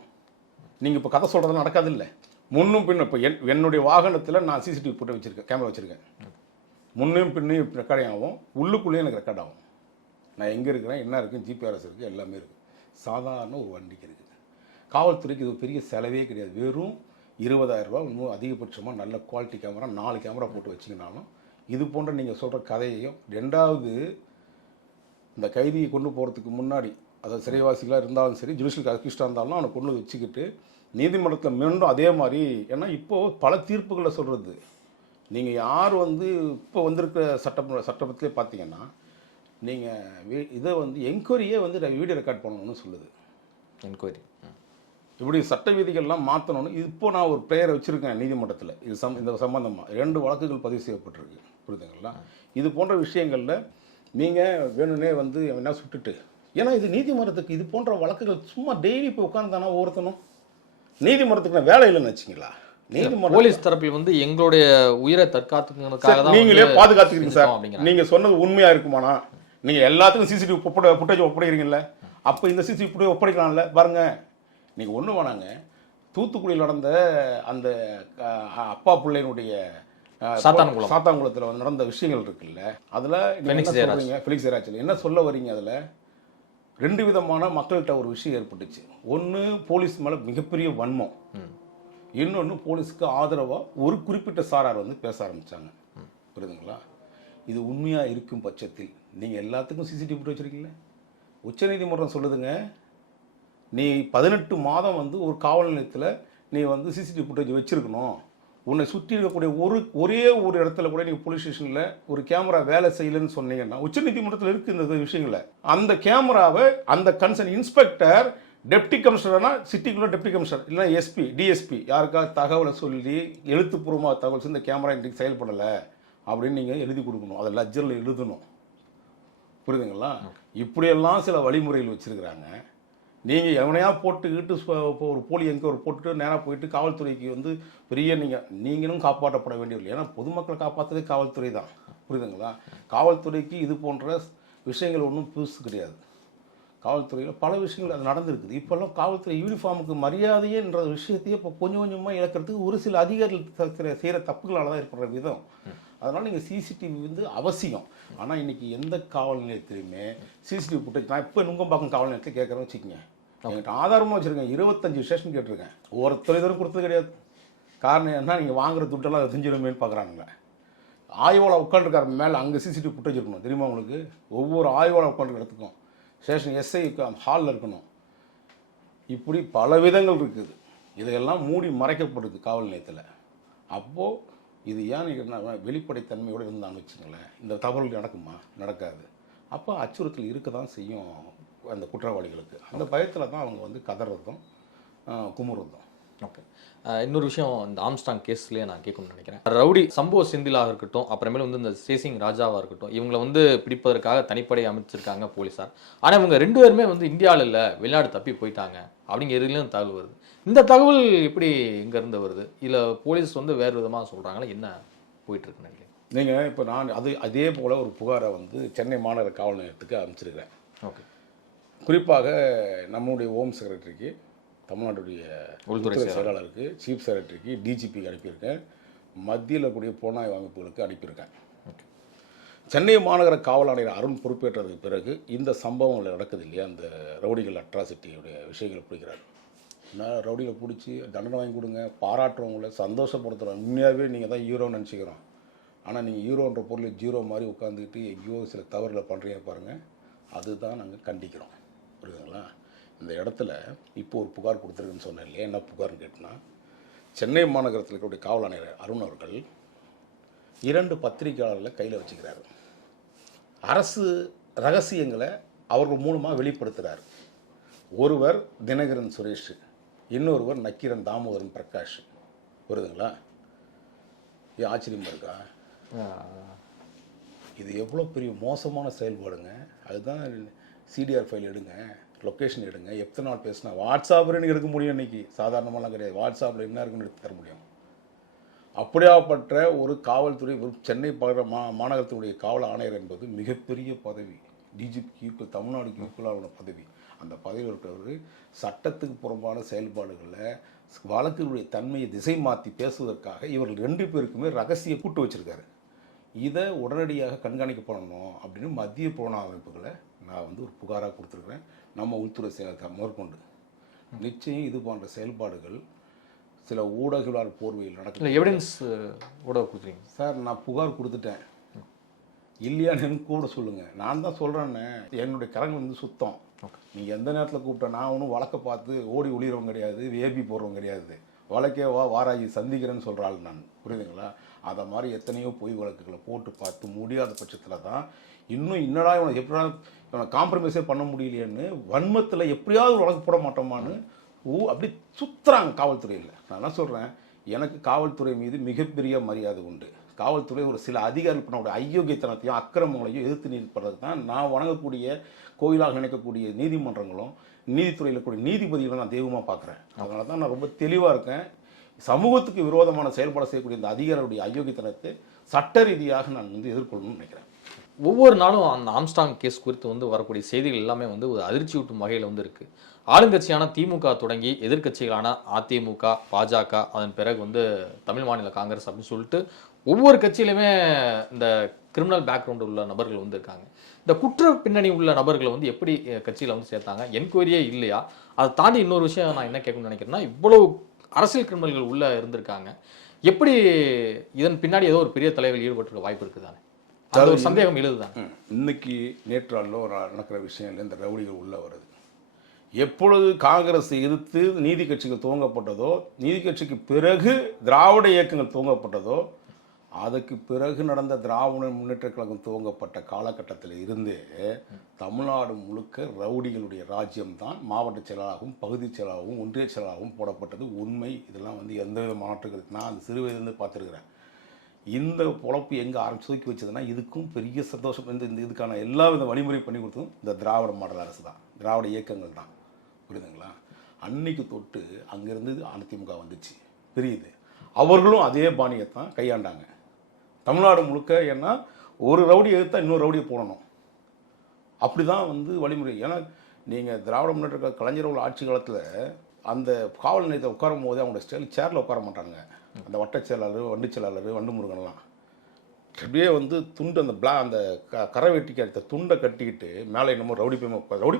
நீங்கள் இப்போ கதை சொல்கிறது நடக்காது இல்லை, முன்னும் பின்னும். இப்போ என்னுடைய வாகனத்தில் நான் சிசிடிவி ஃபுட்டேஜ் வச்சுருக்கேன், கேமரா வச்சுருக்கேன். முன்னையும் பின்னையும் ரெக்கார்டிங் ஆகும், உள்ளுக்குள்ளேயும் எனக்கு ரெக்கார்ட் ஆகும். நான் எங்கே இருக்கிறேன், என்ன இருக்குது, ஜிபிஆர்எஸ் இருக்குது, எல்லாமே இருக்குது. சாதாரண ஒரு வண்டிக்கு இருக்குது. காவல்துறைக்கு இது பெரிய செலவே கிடையாது. வெறும் 20,000 ரூபா, இன்னும் அதிகபட்சமாக நல்ல குவாலிட்டி கேமரா 4 கேமரா போட்டு வச்சிங்கனாலும் இது போன்ற நீங்கள் சொல்கிற கதையையும். ரெண்டாவது, இந்த கைதியை கொண்டு போகிறதுக்கு முன்னாடி, அதாவது சிறைவாசிகளாக இருந்தாலும் சரி, ஜுடிஷியல் அக்யூஸ்டாக இருந்தாலும் அவனை கொண்டு வச்சுக்கிட்டு நீதிமன்றத்தில் மீண்டும் அதே மாதிரி. ஏன்னா இப்போது பல தீர்ப்புகளை சொல்கிறது, நீங்கள் யார் வந்து இப்போ வந்திருக்க சட்டத்திலே பார்த்தீங்கன்னா, நீங்கள் இதை வந்து என்கொயரியே வந்து வீடியோ ரெக்கார்ட் பண்ணணும்னு சொல்லுது. என்கொயரி இப்படி சட்ட விதிகள்லாம் மாற்றணும்னு இப்போ நான் ஒரு பெயரை வச்சுருக்கேன் நீதிமன்றத்தில். இது இந்த சம்பந்தமாக 2 வழக்குகள் பதிவு செய்யப்பட்டிருக்கு, புரியுதுங்களா? இது போன்ற விஷயங்களில் நீங்கள் வேணும்னே வந்து என்ன சுட்டுட்டு, ஏன்னா இது நீதிமன்றத்துக்கு இது போன்ற வழக்குகள் சும்மா டெய்லி இப்போ உட்காந்துதானா ஒருத்தனும் நீதிமன்றத்துக்கு நான் வேலை இல்லைன்னு வச்சுங்களா? நீதிமன்றம் போலீஸ் தரப்பில் வந்து எங்களுடைய உயிரை தற்காத்துக்கிறதுக்காக தான் நீங்களே பாதுகாத்துக்கிறீங்க சார். நீங்கள் சொன்னது உண்மையாக இருக்குமானா? நீங்கள் எல்லாத்துக்கும் சிசிடிவி ஃபுட்டேஜ் ஒப்படைக்கிறீங்கல்ல, அப்போ இந்த சிசிடிவி ஃபுட்டேஜ் ஒப்படைக்கலாம்ல? பாருங்க, நீங்கள் ஒன்று வேணாங்க, தூத்துக்குடியில் நடந்த அந்த அப்பா பிள்ளையினுடைய சாத்தான்குளத்தில் நடந்த விஷயங்கள் இருக்குல்ல, அதில் ஃபெலிக்ஸ் ஜெயராஜ் என்ன சொல்ல வரீங்க? அதில் 2 விதமான மக்கள்கிட்ட ஒரு விஷயம் ஏற்பட்டுச்சு. ஒன்று, போலீஸ் மேலே மிகப்பெரிய வன்மம். இன்னொன்று, போலீஸுக்கு ஆதரவாக ஒரு குறிப்பிட்ட சாரார் வந்து பேச ஆரம்பித்தாங்க, புரியுதுங்களா? இது உண்மையாக இருக்கும் பட்சத்தில் நீங்கள் எல்லாத்துக்கும் சிசிடிவி ஃபுட்டேஜ் வச்சுருக்கீங்களே. உச்சநீதிமன்றம் சொல்லுதுங்க, நீ 18 மாதம் வந்து ஒரு காவல் நிலையத்தில் நீ வந்து சிசிடிவி ஃபுட்டேஜ் வச்சுருக்கணும். உன்னை சுற்றி இருக்கக்கூடிய ஒரே ஒரு இடத்துல கூட நீங்கள் போலீஸ் ஸ்டேஷனில் ஒரு கேமரா வேலை செய்யலைன்னு சொன்னீங்கன்னா, உச்சநீதிமன்றத்தில் இருக்குது இந்த விஷயங்களை. அந்த கேமராவை அந்த கன்சர்ன் இன்ஸ்பெக்டர் டெப்டி கமிஷனர்னா சிட்டிக்குள்ளே டெப்டி கமிஷனர் இல்லைன்னா எஸ்பி டிஎஸ்பி யாருக்காவது தகவலை சொல்லி எழுத்துப்பூர்வமாக தகவல் சொல்லி இந்த கேமரா இன்றைக்கு செயல்படலை அப்படின்னு நீங்கள் எழுதி கொடுக்கணும், அதை லெட்ஜரில் எழுதணும். புரியுதுங்களா? இப்படியெல்லாம் சில வழிமுறைகள் வச்சுருக்கிறாங்க. நீங்கள் எவனையா போட்டுக்கிட்டு இப்போ ஒரு போலி எங்கே ஒரு போட்டுட்டு நேராக போயிட்டு காவல்துறைக்கு வந்து பெரிய நீங்களும் காப்பாற்றப்பட வேண்டியதில்லை. ஏன்னா பொதுமக்களை காப்பாற்றுறதே காவல்துறை தான். புரியுதுங்களா? காவல்துறைக்கு இது போன்ற விஷயங்கள் ஒன்றும் புதுசு கிடையாது. காவல்துறையில் பல விஷயங்கள் அது நடந்திருக்குது. இப்போல்லாம் காவல்துறை யூனிஃபார்முக்கு மரியாதைன்ற விஷயத்தையே இப்போ கொஞ்சம் கொஞ்சமாக இழக்கிறதுக்கு ஒரு சில அதிகாரிகள் செய்கிற தப்புகளால் தான் ஏற்படுற விதம். அதனால் நீங்கள் சிசிடிவி வந்து அவசியம். ஆனால் இன்றைக்கி எந்த காவல் நிலையத்திலையுமே சிசிடிவி ஃபுட்டேஜ் நான் இப்போ நுங்கம்பாக்கம் காவல் நிலையத்தில் கேட்குறேன்னு வச்சுக்கோங்க, என்கிட்ட ஆதாரமாக வச்சுருக்கேன். 25 ஸ்டேஷன் கேட்டிருக்கேன், ஒருத்தர் இதரும் கொடுத்தது கிடையாது. காரணம் என்ன, நீங்கள் வாங்குற துட்டெல்லாம் செஞ்சிடுமேன்னு பார்க்குறானுங்க. ஆய்வாளர் உட்காந்துருக்காரு மேலே, அங்கே சிசிடிவி ஃபுட்டேஜ் இருக்கணும் தெரியுமா உங்களுக்கு? ஒவ்வொரு ஆய்வாளர் உட்காந்துருக்க இடத்துக்கும் ஸ்டேஷன் எஸ்ஐ ஹாலில் இருக்கணும். இப்படி பல விதங்கள் இருக்குது. இதையெல்லாம் மூடி மறைக்கப்படுது காவல் நிலையத்தில். அப்போது இது ஏன் வெளிப்படைத்தன்மையோடு இருந்தான்னு வச்சுங்களேன், இந்த தவறுகள் நடக்குமா? நடக்காது. அப்போ அச்சுறுத்தல் இருக்க தான் செய்யும் அந்த குற்றவாளிகளுக்கு. அந்த பயத்தில் தான் அவங்க வந்து கதறதும் குமுறதும். ஓகே, இன்னொரு விஷயம், இந்த ஆம்ஸ்டாங் கேஸ்லேயே நான் கேட்கணும்னு நினைக்கிறேன். ரவுடி சம்போ செந்திலாக இருக்கட்டும், அப்புறமேல வந்து இந்த சேசிங் ராஜாவாக இருக்கட்டும், இவங்களை வந்து பிடிப்பதற்காக தனிப்படை அமைச்சிருக்காங்க போலீஸார். ஆனால் இவங்க 2 பேருமே வந்து இந்தியாவில் இல்லை, வெளிநாடு தப்பி போயிட்டாங்க அப்படிங்கிற இதுலேயும் தகவல் வருது. இந்த தகவல் எப்படி இங்கேருந்து வருது? இல்லை போலீஸ் வந்து வேறு விதமாக சொல்கிறாங்களா? என்ன போயிட்டுருக்குன்னு நினைக்கிறேன் நீங்கள்? இப்போ நான் அதே போல் ஒரு புகாரை வந்து சென்னை மாநகர காவல் நிலையத்துக்கு அனுப்பிச்சிருக்கிறேன். ஓகே, குறிப்பாக நம்முடைய ஹோம் செக்ரட்டரிக்கு, தமிழ்நாட்டுடைய உள்துறை செயலாளருக்கு, சீஃப் செக்ரட்டரிக்கு, டிஜிபிக்கு அனுப்பியிருக்கேன். மத்தியில் கூடிய புலனாய்வு அமைப்புகளுக்கு அனுப்பியிருக்கேன். சென்னை மாநகர காவல் ஆணையர் அருண் பொறுப்பேற்றதுக்கு பிறகு இந்த சம்பவங்கள் நடக்குது இல்லையா, அந்த ரவுடிகள் அட்ராசிட்டியுடைய விஷயங்களை பிடிக்கிறார். நான் ரவுடிகளை பிடிச்சி தண்டனை வாங்கி கொடுங்க, பாராட்டுறவங்கள சந்தோஷப்படுத்துகிறோம். உண்மையாகவே நீங்கள் தான் ஹீரோன்னு நினச்சிக்கிறோம். ஆனால் நீங்கள் ஹீரோன்ற பொருள் ஜீரோ மாதிரி உட்காந்துக்கிட்டு எங்கேயோ சில தவறுகளை பண்ணுறீங்க பாருங்கள், அதுதான் நாங்கள் கண்டிக்கிறோம். புரியுதுங்களா? இந்த இடத்துல இப்போ ஒரு புகார் கொடுத்துருக்குன்னு சொன்னேன் இல்லையா, என்ன புகார்னு கேட்டினா, சென்னை மாநகரத்தில் இருக்கக்கூடிய காவல் ஆணையர் அருண் அவர்கள் 2 பத்திரிகையாளர்களை கையில் வச்சுக்கிறார். அரசு ரகசியங்களை அவர்கள் மூலமாக வெளிப்படுத்துகிறார். ஒருவர் தினகரன் சுரேஷ், இன்னொருவர் நக்கீரன் தாமோதரன் பிரகாஷ். புரியுதுங்களா? இது ஆச்சரியமாக இருக்கா? இது எவ்வளோ பெரிய மோசமான செயல்பாடுங்க. அதுதான் சிடிஆர் ஃபைல் எடுங்க, லொக்கேஷன் எடுங்க, எத்தனை நாள் பேசினா வாட்ஸ்அப்பில் எனக்கு எடுக்க முடியும். இன்றைக்கி சாதாரணமாலாம் கிடையாது, வாட்ஸ்அப்பில் என்ன இருக்குன்னு எடுத்து தர முடியும். அப்படியாப்பட்ட ஒரு காவல்துறை, சென்னை மாநகரத்தினுடைய காவல் ஆணையர் என்பது மிகப்பெரிய பதவி. டிஜிபிக்கு ஈக்குவல், தமிழ்நாடுக்கு ஈக்குவலான பதவி. அந்த பதவியில் இருக்கிறவர் சட்டத்துக்கு புறம்பான செயல்பாடுகளில் வழக்கினுடைய தன்மையை திசை மாற்றி பேசுவதற்காக இவர்கள் 2 பேருக்குமே ரகசிய கூட்டு வச்சுருக்காரு. இதை உடனடியாக கண்காணிக்கப்படணும் அப்படின்னு மத்திய புலனாய்வு அமைப்புகளை நான் வந்து ஒரு புகாராக கொடுத்துருக்குறேன். நம்ம உள்துறை செயலர் மேற்கொண்டு நிச்சயம் இது போன்ற செயல்பாடுகள் சில ஊடகங்களால் போர்வையில் நடக்குது. எவிடன்ஸ் ஊடகம் கொடுத்துருங்க சார். நான் புகார் கொடுத்துட்டேன், இல்லையான்னு கூட சொல்லுங்கள். நான் தான் சொல்கிறேன்னு, என்னுடைய கரங்கள் வந்து சுத்தம். நீங்கள் எந்த நேரத்தில் கூப்பிட்டா நான் ஒன்றும் வழக்கை பார்த்து ஓடி ஒளிகிறவங்க கிடையாது, வேபி போடுறவங்க கிடையாது. வழக்கே வாராஜி சந்திக்கிறேன்னு சொல்கிற ஆள் நான். புரியுதுங்களா? அதை மாதிரி எத்தனையோ பொய் வழக்குகளை போட்டு பார்த்து முடியாத பட்சத்தில் தான் இன்னும் என்னடா இவனை எப்படா இவனை காம்ப்ரமைஸே பண்ண முடியலையேன்னு வன்மத்தில் எப்படியாவது வழக்கு போட மாட்டோமான்னு அப்படி சுற்றுறாங்க காவல்துறையில். நான் என்ன சொல்கிறேன், எனக்கு காவல்துறை மீது மிகப்பெரிய மரியாதை உண்டு. காவல்துறை ஒரு சில அதிகாரிகள் பண்ணக்கூடிய அயோக்கியத்தனத்தையும் அக்கிரமங்களையும் எதிர்த்து நிற்பதற்கு தான் நான் வணங்கக்கூடிய கோயிலாக நினைக்கக்கூடிய நீதிமன்றங்களும் நீதித்துறையில் கூடிய நீதிபதிகளை நான் தெய்வமாக பார்க்குறேன். அதனால தான் நான் ரொம்ப தெளிவாக இருக்கேன். சமூகத்துக்கு விரோதமான செயல்பாடு செய்யக்கூடிய இந்த அதிகாரிகளுடைய அயோக்கியத்தனத்தை சட்ட ரீதியாக நான் வந்து எதிர்கொள்ளணும்னு நினைக்கிறேன். ஒவ்வொரு நாளும் அந்த ஆம்ஸ்டாங் கேஸ் குறித்து வந்து வரக்கூடிய செய்திகள் எல்லாமே வந்து ஒரு அதிர்ச்சி ஊட்டும் வகையில் வந்து இருக்குது. ஆளுங்கட்சியான திமுக தொடங்கி எதிர்க்கட்சிகளான அதிமுக, பாஜக, அதன் பிறகு வந்து தமிழ் மாநில காங்கிரஸ் அப்படின்னு சொல்லிட்டு ஒவ்வொரு கட்சியிலுமே இந்த கிரிமினல் பேக்ரவுண்ட் உள்ள நபர்கள் வந்து இருக்காங்க. இந்த குற்ற பின்னணி உள்ள நபர்களை வந்து எப்படி கட்சியில் வந்து சேர்த்தாங்க? என்கொயரியே இல்லையா? அதை தாண்டி இன்னொரு விஷயம் நான் என்ன கேட்கணும்னு நினைக்கிறேன்னா, இவ்வளவு அரசியல் கிரிமினல்கள் உள்ள இருந்திருக்காங்க, எப்படி இதன் பின்னாடி ஏதோ ஒரு பெரிய தலைவர் ஈடுபட்டிருக்க வாய்ப்பு இருக்குதானே? அது ஒரு சந்தேகம் எழுதுதான். இன்னைக்கு நேற்றாலோ நடக்கிற விஷயம் இல்லை, இந்த ரவுடிகள் உள்ள வருது. எப்பொழுது காங்கிரஸை எதிர்த்து நீதி கட்சிகள் துவங்கப்பட்டதோ, நீதி கட்சிக்கு பிறகு திராவிட இயக்கங்கள் துவங்கப்பட்டதோ, அதுக்கு பிறகு நடந்த திராவிட முன்னேற்ற கழகம் துவங்கப்பட்ட காலகட்டத்தில் இருந்தே தமிழ்நாடு முழுக்க ரவுடிகளுடைய ராஜ்யம்தான் மாவட்ட செயலாளராகவும் பகுதி செயலாளராகவும் ஒன்றிய செயலாளராகவும் போடப்பட்டது உண்மை. இதெல்லாம் வந்து எந்த வித மாற்றுக்கிறது நான் அந்த சிறு வயதிலிருந்து பார்த்துருக்குறேன். இந்த பொழப்பு எங்கே ஆரம்பிச்சு வச்சதுன்னா இதுக்கும் பெரிய சந்தோஷம். இதுக்கான எல்லா வித வழிமுறை பண்ணி கொடுத்ததும் இந்த திராவிட மாடல் அரசு தான், திராவிட இயக்கங்கள் தான். புரியுதுங்களா? அன்னைக்கு தொட்டு அங்கேருந்து அதிமுக வந்துச்சு, பிரியுது. அவர்களும் அதே பாணியத்தான் கையாண்டாங்க தமிழ்நாடு முழுக்க. ஏன்னா ஒரு ரவுடியை எடுத்தால் இன்னொரு ரவுடியை போடணும், அப்படி தான் வந்து வழிமுறை. ஏன்னா நீங்கள் திராவிட முன்னேற்ற கலைஞர்கள் ஆட்சி காலத்தில் அந்த காவல் நிலையத்தை உட்காரும் போது அவங்களோட சேரில் உட்கார மாட்டாங்க. அந்த வட்டச் செயலாளர், வண்டு செயலாளர், வண்டு முருகன்லாம் அப்படியே வந்து துண்டு அந்த அந்த கரை வெட்டிக்கு அடுத்த துண்டை கட்டிக்கிட்டு மேலே என்னமோ ரவுடி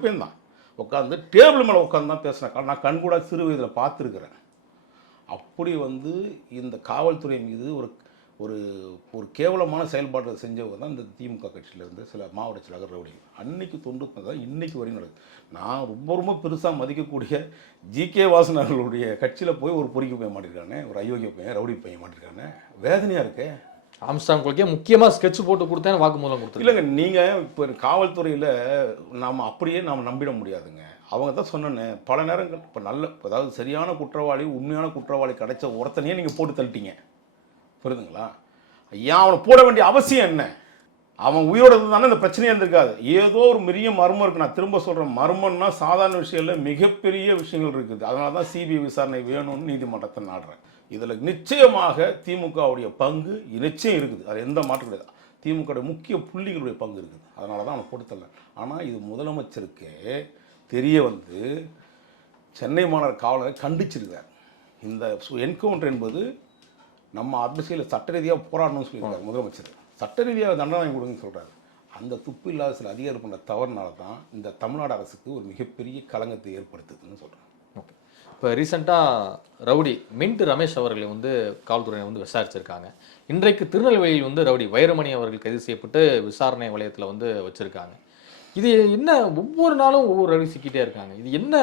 பையன் தான் உட்காந்து டேபிள் மேலே உட்காந்து தான் பேசினேன். நான் கண்கூட சிறு வயதில் பார்த்துருக்குறேன். அப்படி வந்து இந்த காவல்துறை மீது ஒரு ஒரு ஒரு கேவலமான செயல்பாட்டை செஞ்சவங்க தான் இந்த திமுக கட்சியிலேருந்து சில மாவட்ட செயலாளர் ரவுடி. அன்னைக்கு தொண்டு தான் இன்னைக்கு வரையும் நடக்குது. நான் ரொம்ப ரொம்ப பெருசாக மதிக்கக்கூடிய ஜி.கே. வாசன் அவர்களுடைய கட்சியில் போய் ஒரு பொறிக்க போய் மாட்டிருக்கானே, ஒரு அயோக்கிய பையன் ரவுடி பையன் மாட்டிருக்கானே, வேதனையாக இருக்கே. ஆம்ஸ்டாங்குக்கே முக்கியமாக ஸ்கெட்ச் போட்டு கொடுத்தேன், வாக்குமூலம் கொடுத்து. இல்லைங்க, நீங்கள் இப்போ காவல்துறையில் நாம் அப்படியே நாம் நம்பிட முடியாதுங்க. அவங்க தான் சொன்னேன்னு பல நேரங்கள் இப்போ அதாவது சரியான குற்றவாளி, உண்மையான குற்றவாளி கிடைச்ச ஒருத்தனையே நீங்கள் போட்டு தள்ளிட்டீங்க. புரியுதுங்களா? ஏன் அவனை போட வேண்டிய அவசியம் என்ன? அவன் உயிரோடு இருந்தானே இந்த பிரச்சனையே இருந்திருக்காது. ஏதோ ஒரு பெரிய மர்மம் இருக்குது. நான் திரும்ப சொல்கிறேன், மர்மம்னா சாதாரண விஷயம் இல்லை, மிகப்பெரிய விஷயங்கள் இருக்குது. அதனால தான் சிபிஐ விசாரணை வேணும்னு நீதிமன்றத்தை நாடுறேன். இதில் நிச்சயமாக திமுகவுடைய பங்கு நிச்சயம் இருக்குது, அது எந்த மாற்றம் கிடையாது. திமுகவுடைய முக்கிய புள்ளிகளுடைய பங்கு இருக்குது. அதனால தான் அவனை போட்டு தரல. ஆனால் இது முதலமைச்சருக்கே தெரிய வந்து சென்னை மாநகர காவலரை கண்டிச்சிருக்கார். இந்த என்கவுண்டர் என்பது நம்ம அரசியல் சட்ட ரீதியாக போராடணும்னு சொல்லியிருக்காரு முதலமைச்சர். சட்ட ரீதியாக தண்டனை வாங்கி கொடுங்கன்னு சொல்கிறாரு. அந்த துப்பு இல்லாத சில அதிகாரிகள் பண்ண தவறுனால தான் இந்த தமிழ்நாடு அரசுக்கு ஒரு மிகப்பெரிய களங்கத்தை ஏற்படுத்துதுன்னு சொல்கிறேன். ஓகே. இப்போ ரீசெண்டாக ரவுடி மின்ட் ரமேஷ் அவர்களை வந்து காவல்துறையினர் வந்து விசாரிச்சிருக்காங்க. இன்றைக்கு திருநெல்வேலியில் வந்து ரவுடி வைரமணி அவர்கள் கைது செய்யப்பட்டு விசாரணை வளையத்தில் வந்து வச்சுருக்காங்க. இது என்ன, ஒவ்வொரு நாளும் ஒவ்வொரு ரவுடி சிக்கிட்டே இருக்காங்க. இது என்ன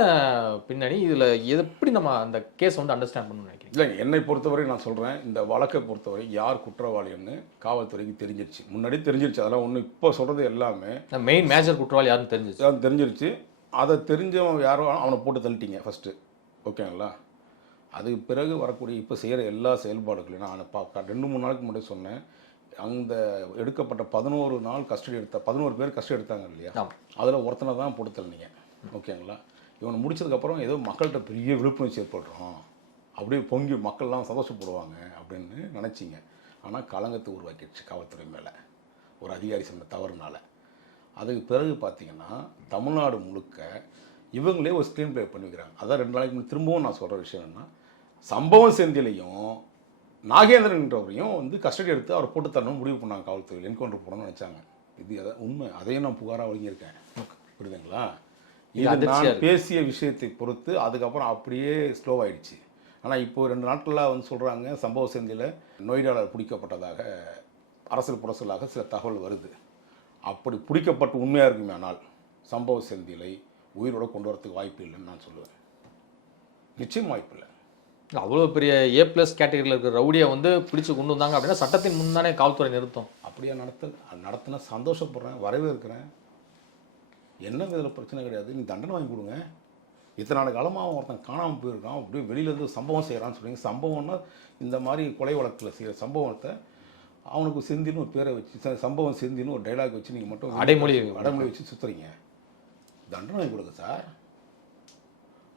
பின்னணி? இதில் எப்படி நம்ம அந்த கேஸை வந்து அண்டர்ஸ்டாண்ட் பண்ணணும்னு நினைக்கிறேன்? இல்லை, என்னை பொறுத்தவரை நான் சொல்கிறேன், இந்த வழக்கை பொறுத்தவரை யார் குற்றவாளின்னு காவல்துறைக்கு தெரிஞ்சிருச்சு, முன்னாடி தெரிஞ்சிருச்சு. அதெல்லாம் ஒன்று இப்போ சொல்கிறது எல்லாமே மெயின் மேஜர் குற்றவாளி யாருன்னு தெரிஞ்சிருச்சு. அதை தெரிஞ்சவன் யாரோ அவனை போட்டு தள்ளிட்டீங்க ஃபஸ்ட்டு. ஓகேங்களா? அதுக்கு பிறகு வரக்கூடிய இப்போ செய்கிற எல்லா செயல்பாடுகளையும் நான் 2-3 நாளுக்கு முன்னாடி சொன்னேன். அந்த எடுக்கப்பட்ட 11 நாள் கஸ்டடி 11 பேர் கஸ்டடி எடுத்தாங்க இல்லையா, அதில் ஒருத்தனை தான் போட்டு தள்ளினீங்க. ஓகேங்களா? இவனை முடிச்சதுக்கப்புறம் ஏதோ மக்கள்கிட்ட பெரிய விழிப்புணர்ச்சி ஏற்படுறோம், அப்படியே பொங்கி மக்கள்லாம் சந்தோஷப்படுவாங்க அப்படின்னு நினச்சிங்க. ஆனால் களங்கத்தை உருவாக்கிடுச்சு காவல்துறை மேலே ஒரு அதிகாரி சொன்ன தவறுனால. அதுக்கு பிறகு பார்த்தீங்கன்னா தமிழ்நாடு முழுக்க இவங்களே ஒரு ஸ்க்ரீன் ப்ளே பண்ணிக்கிறாங்க. அதான் 2 நாளைக்கு முன்னாடி திரும்பவும் நான் சொல்கிற விஷயம் என்னென்னா, சம்பவம் செந்திலையும் நாகேந்திரன்றவரையும் வந்து கஸ்டடி எடுத்து அவரை போட்டு தரணும் முடிவு பண்ணாங்க காவல்துறை. என்கவுண்டர் போடணும்னு நினச்சாங்க. இது உண்மை, அதையும் நான் புகாராக வழங்கியிருக்கேன். புரியுதுங்களா? இது நான் பேசிய விஷயத்தை பொறுத்து அதுக்கப்புறம் அப்படியே ஸ்லோவாகிடுச்சு. ஆனால் இப்போது 2 நாட்களாக வந்து சொல்கிறாங்க சம்பவ செந்தில் நோய்டாளர் பிடிக்கப்பட்டதாக அரசியல் புரசலாக சில தகவல் வருது. அப்படி பிடிக்கப்பட்டு உண்மையாக இருக்குமே, ஆனால் சம்பவ செந்திலை உயிரோடு கொண்டு வரதுக்கு வாய்ப்பு இல்லைன்னு நான் சொல்லுவேன். நிச்சயம் வாய்ப்பு இல்லை. அவ்வளோ பெரிய A+ கேட்டகரியில் இருக்கிற ரவுடியை வந்து பிடிச்சி கொண்டு வந்தாங்க அப்படின்னா சட்டத்தின் முன்னானே காவல்துறை நிறுத்தும். அப்படியே நடத்தினா சந்தோஷப்படுறேன், வரவேற்கிறேன். என்ன இதில் பிரச்சனை கிடையாது. நீ தண்டனை வாங்கி கொடுங்க. இத்தனை நாள் காலமாக ஒருத்தன் காணாமல் போயிருக்கான், அப்படியே வெளியிலேருந்து சம்பவம் செய்கிறான்னு சொல்லுவீங்க. சம்பவம்னா இந்த மாதிரி கொலை வழக்கில் செய்கிற சம்பவத்தை அவனுக்கு செந்தின்னு ஒரு பேரை வச்சு, சம்பவம் செந்தின்னு ஒரு டைலாக் வச்சு நீங்கள் மட்டும் அடைமொழி வச்சு சுற்றுறீங்க. தண்டனை வாங்கி கொடுங்க சார்.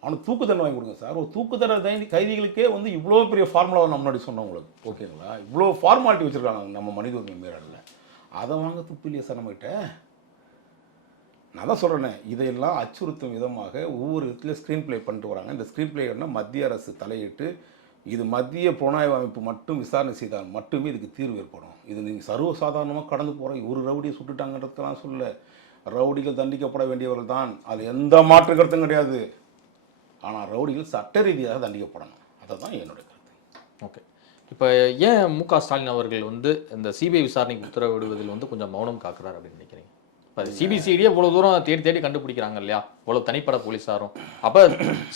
அவனுக்கு தூக்கு தண்டனை வாங்கி கொடுங்க சார். ஒரு தூக்கு தண்டனை கைதிகளுக்கே வந்து இவ்வளோ பெரிய ஃபார்முலாவை நம்ம முன்னாடி சொன்னோம் உங்களுக்கு. ஓகேங்களா? இவ்வளோ ஃபார்மாலிட்டி வச்சுருக்காங்க நம்ம மனித உரிமை மீறலில். அதை வாங்க துப்பு இல்லையா சார் நம்மகிட்ட? நான் தான் சொல்கிறேனே, இதையெல்லாம் அச்சுறுத்தும் விதமாக ஒவ்வொரு இடத்துலையும் ஸ்க்ரீன் ப்ளே பண்ணிட்டு வராங்க. இந்த ஸ்க்ரீன் ப்ளேன்னா மத்திய அரசு தலையிட்டு இது மத்திய புலனாய்வு அமைப்பு மட்டும் விசாரணை செய்தால் மட்டுமே இதுக்கு தீர்வு ஏற்படும். இது நீங்கள் சர்வசாதாரணமாக கடந்து போகிற ஒரு ரவுடியை சுட்டுட்டாங்கன்றதுலாம் சொல்ல. ரவுடிகள் தண்டிக்கப்பட வேண்டியவர்கள் தான், அது எந்த மாற்று கருத்தும் கிடையாது. ஆனால் ரவுடிகள் சட்ட ரீதியாக தண்டிக்கப்படணும். அதை தான் என்னுடைய கருத்து. ஓகே. இப்போ ஏன் மு.க. ஸ்டாலின் அவர்கள் வந்து இந்த சிபிஐ விசாரணைக்கு உத்தரவிடுவதில் வந்து கொஞ்சம் மௌனம் காக்குறாரு அப்படின்னு நினைக்கிறீங்க? இப்போ சிபிசிஐடியே இவ்வளோ தூரம் தேடி கண்டுபிடிக்கிறாங்க இல்லையா, இவ்வளோ தனிப்பட போலீஸாரும். அப்போ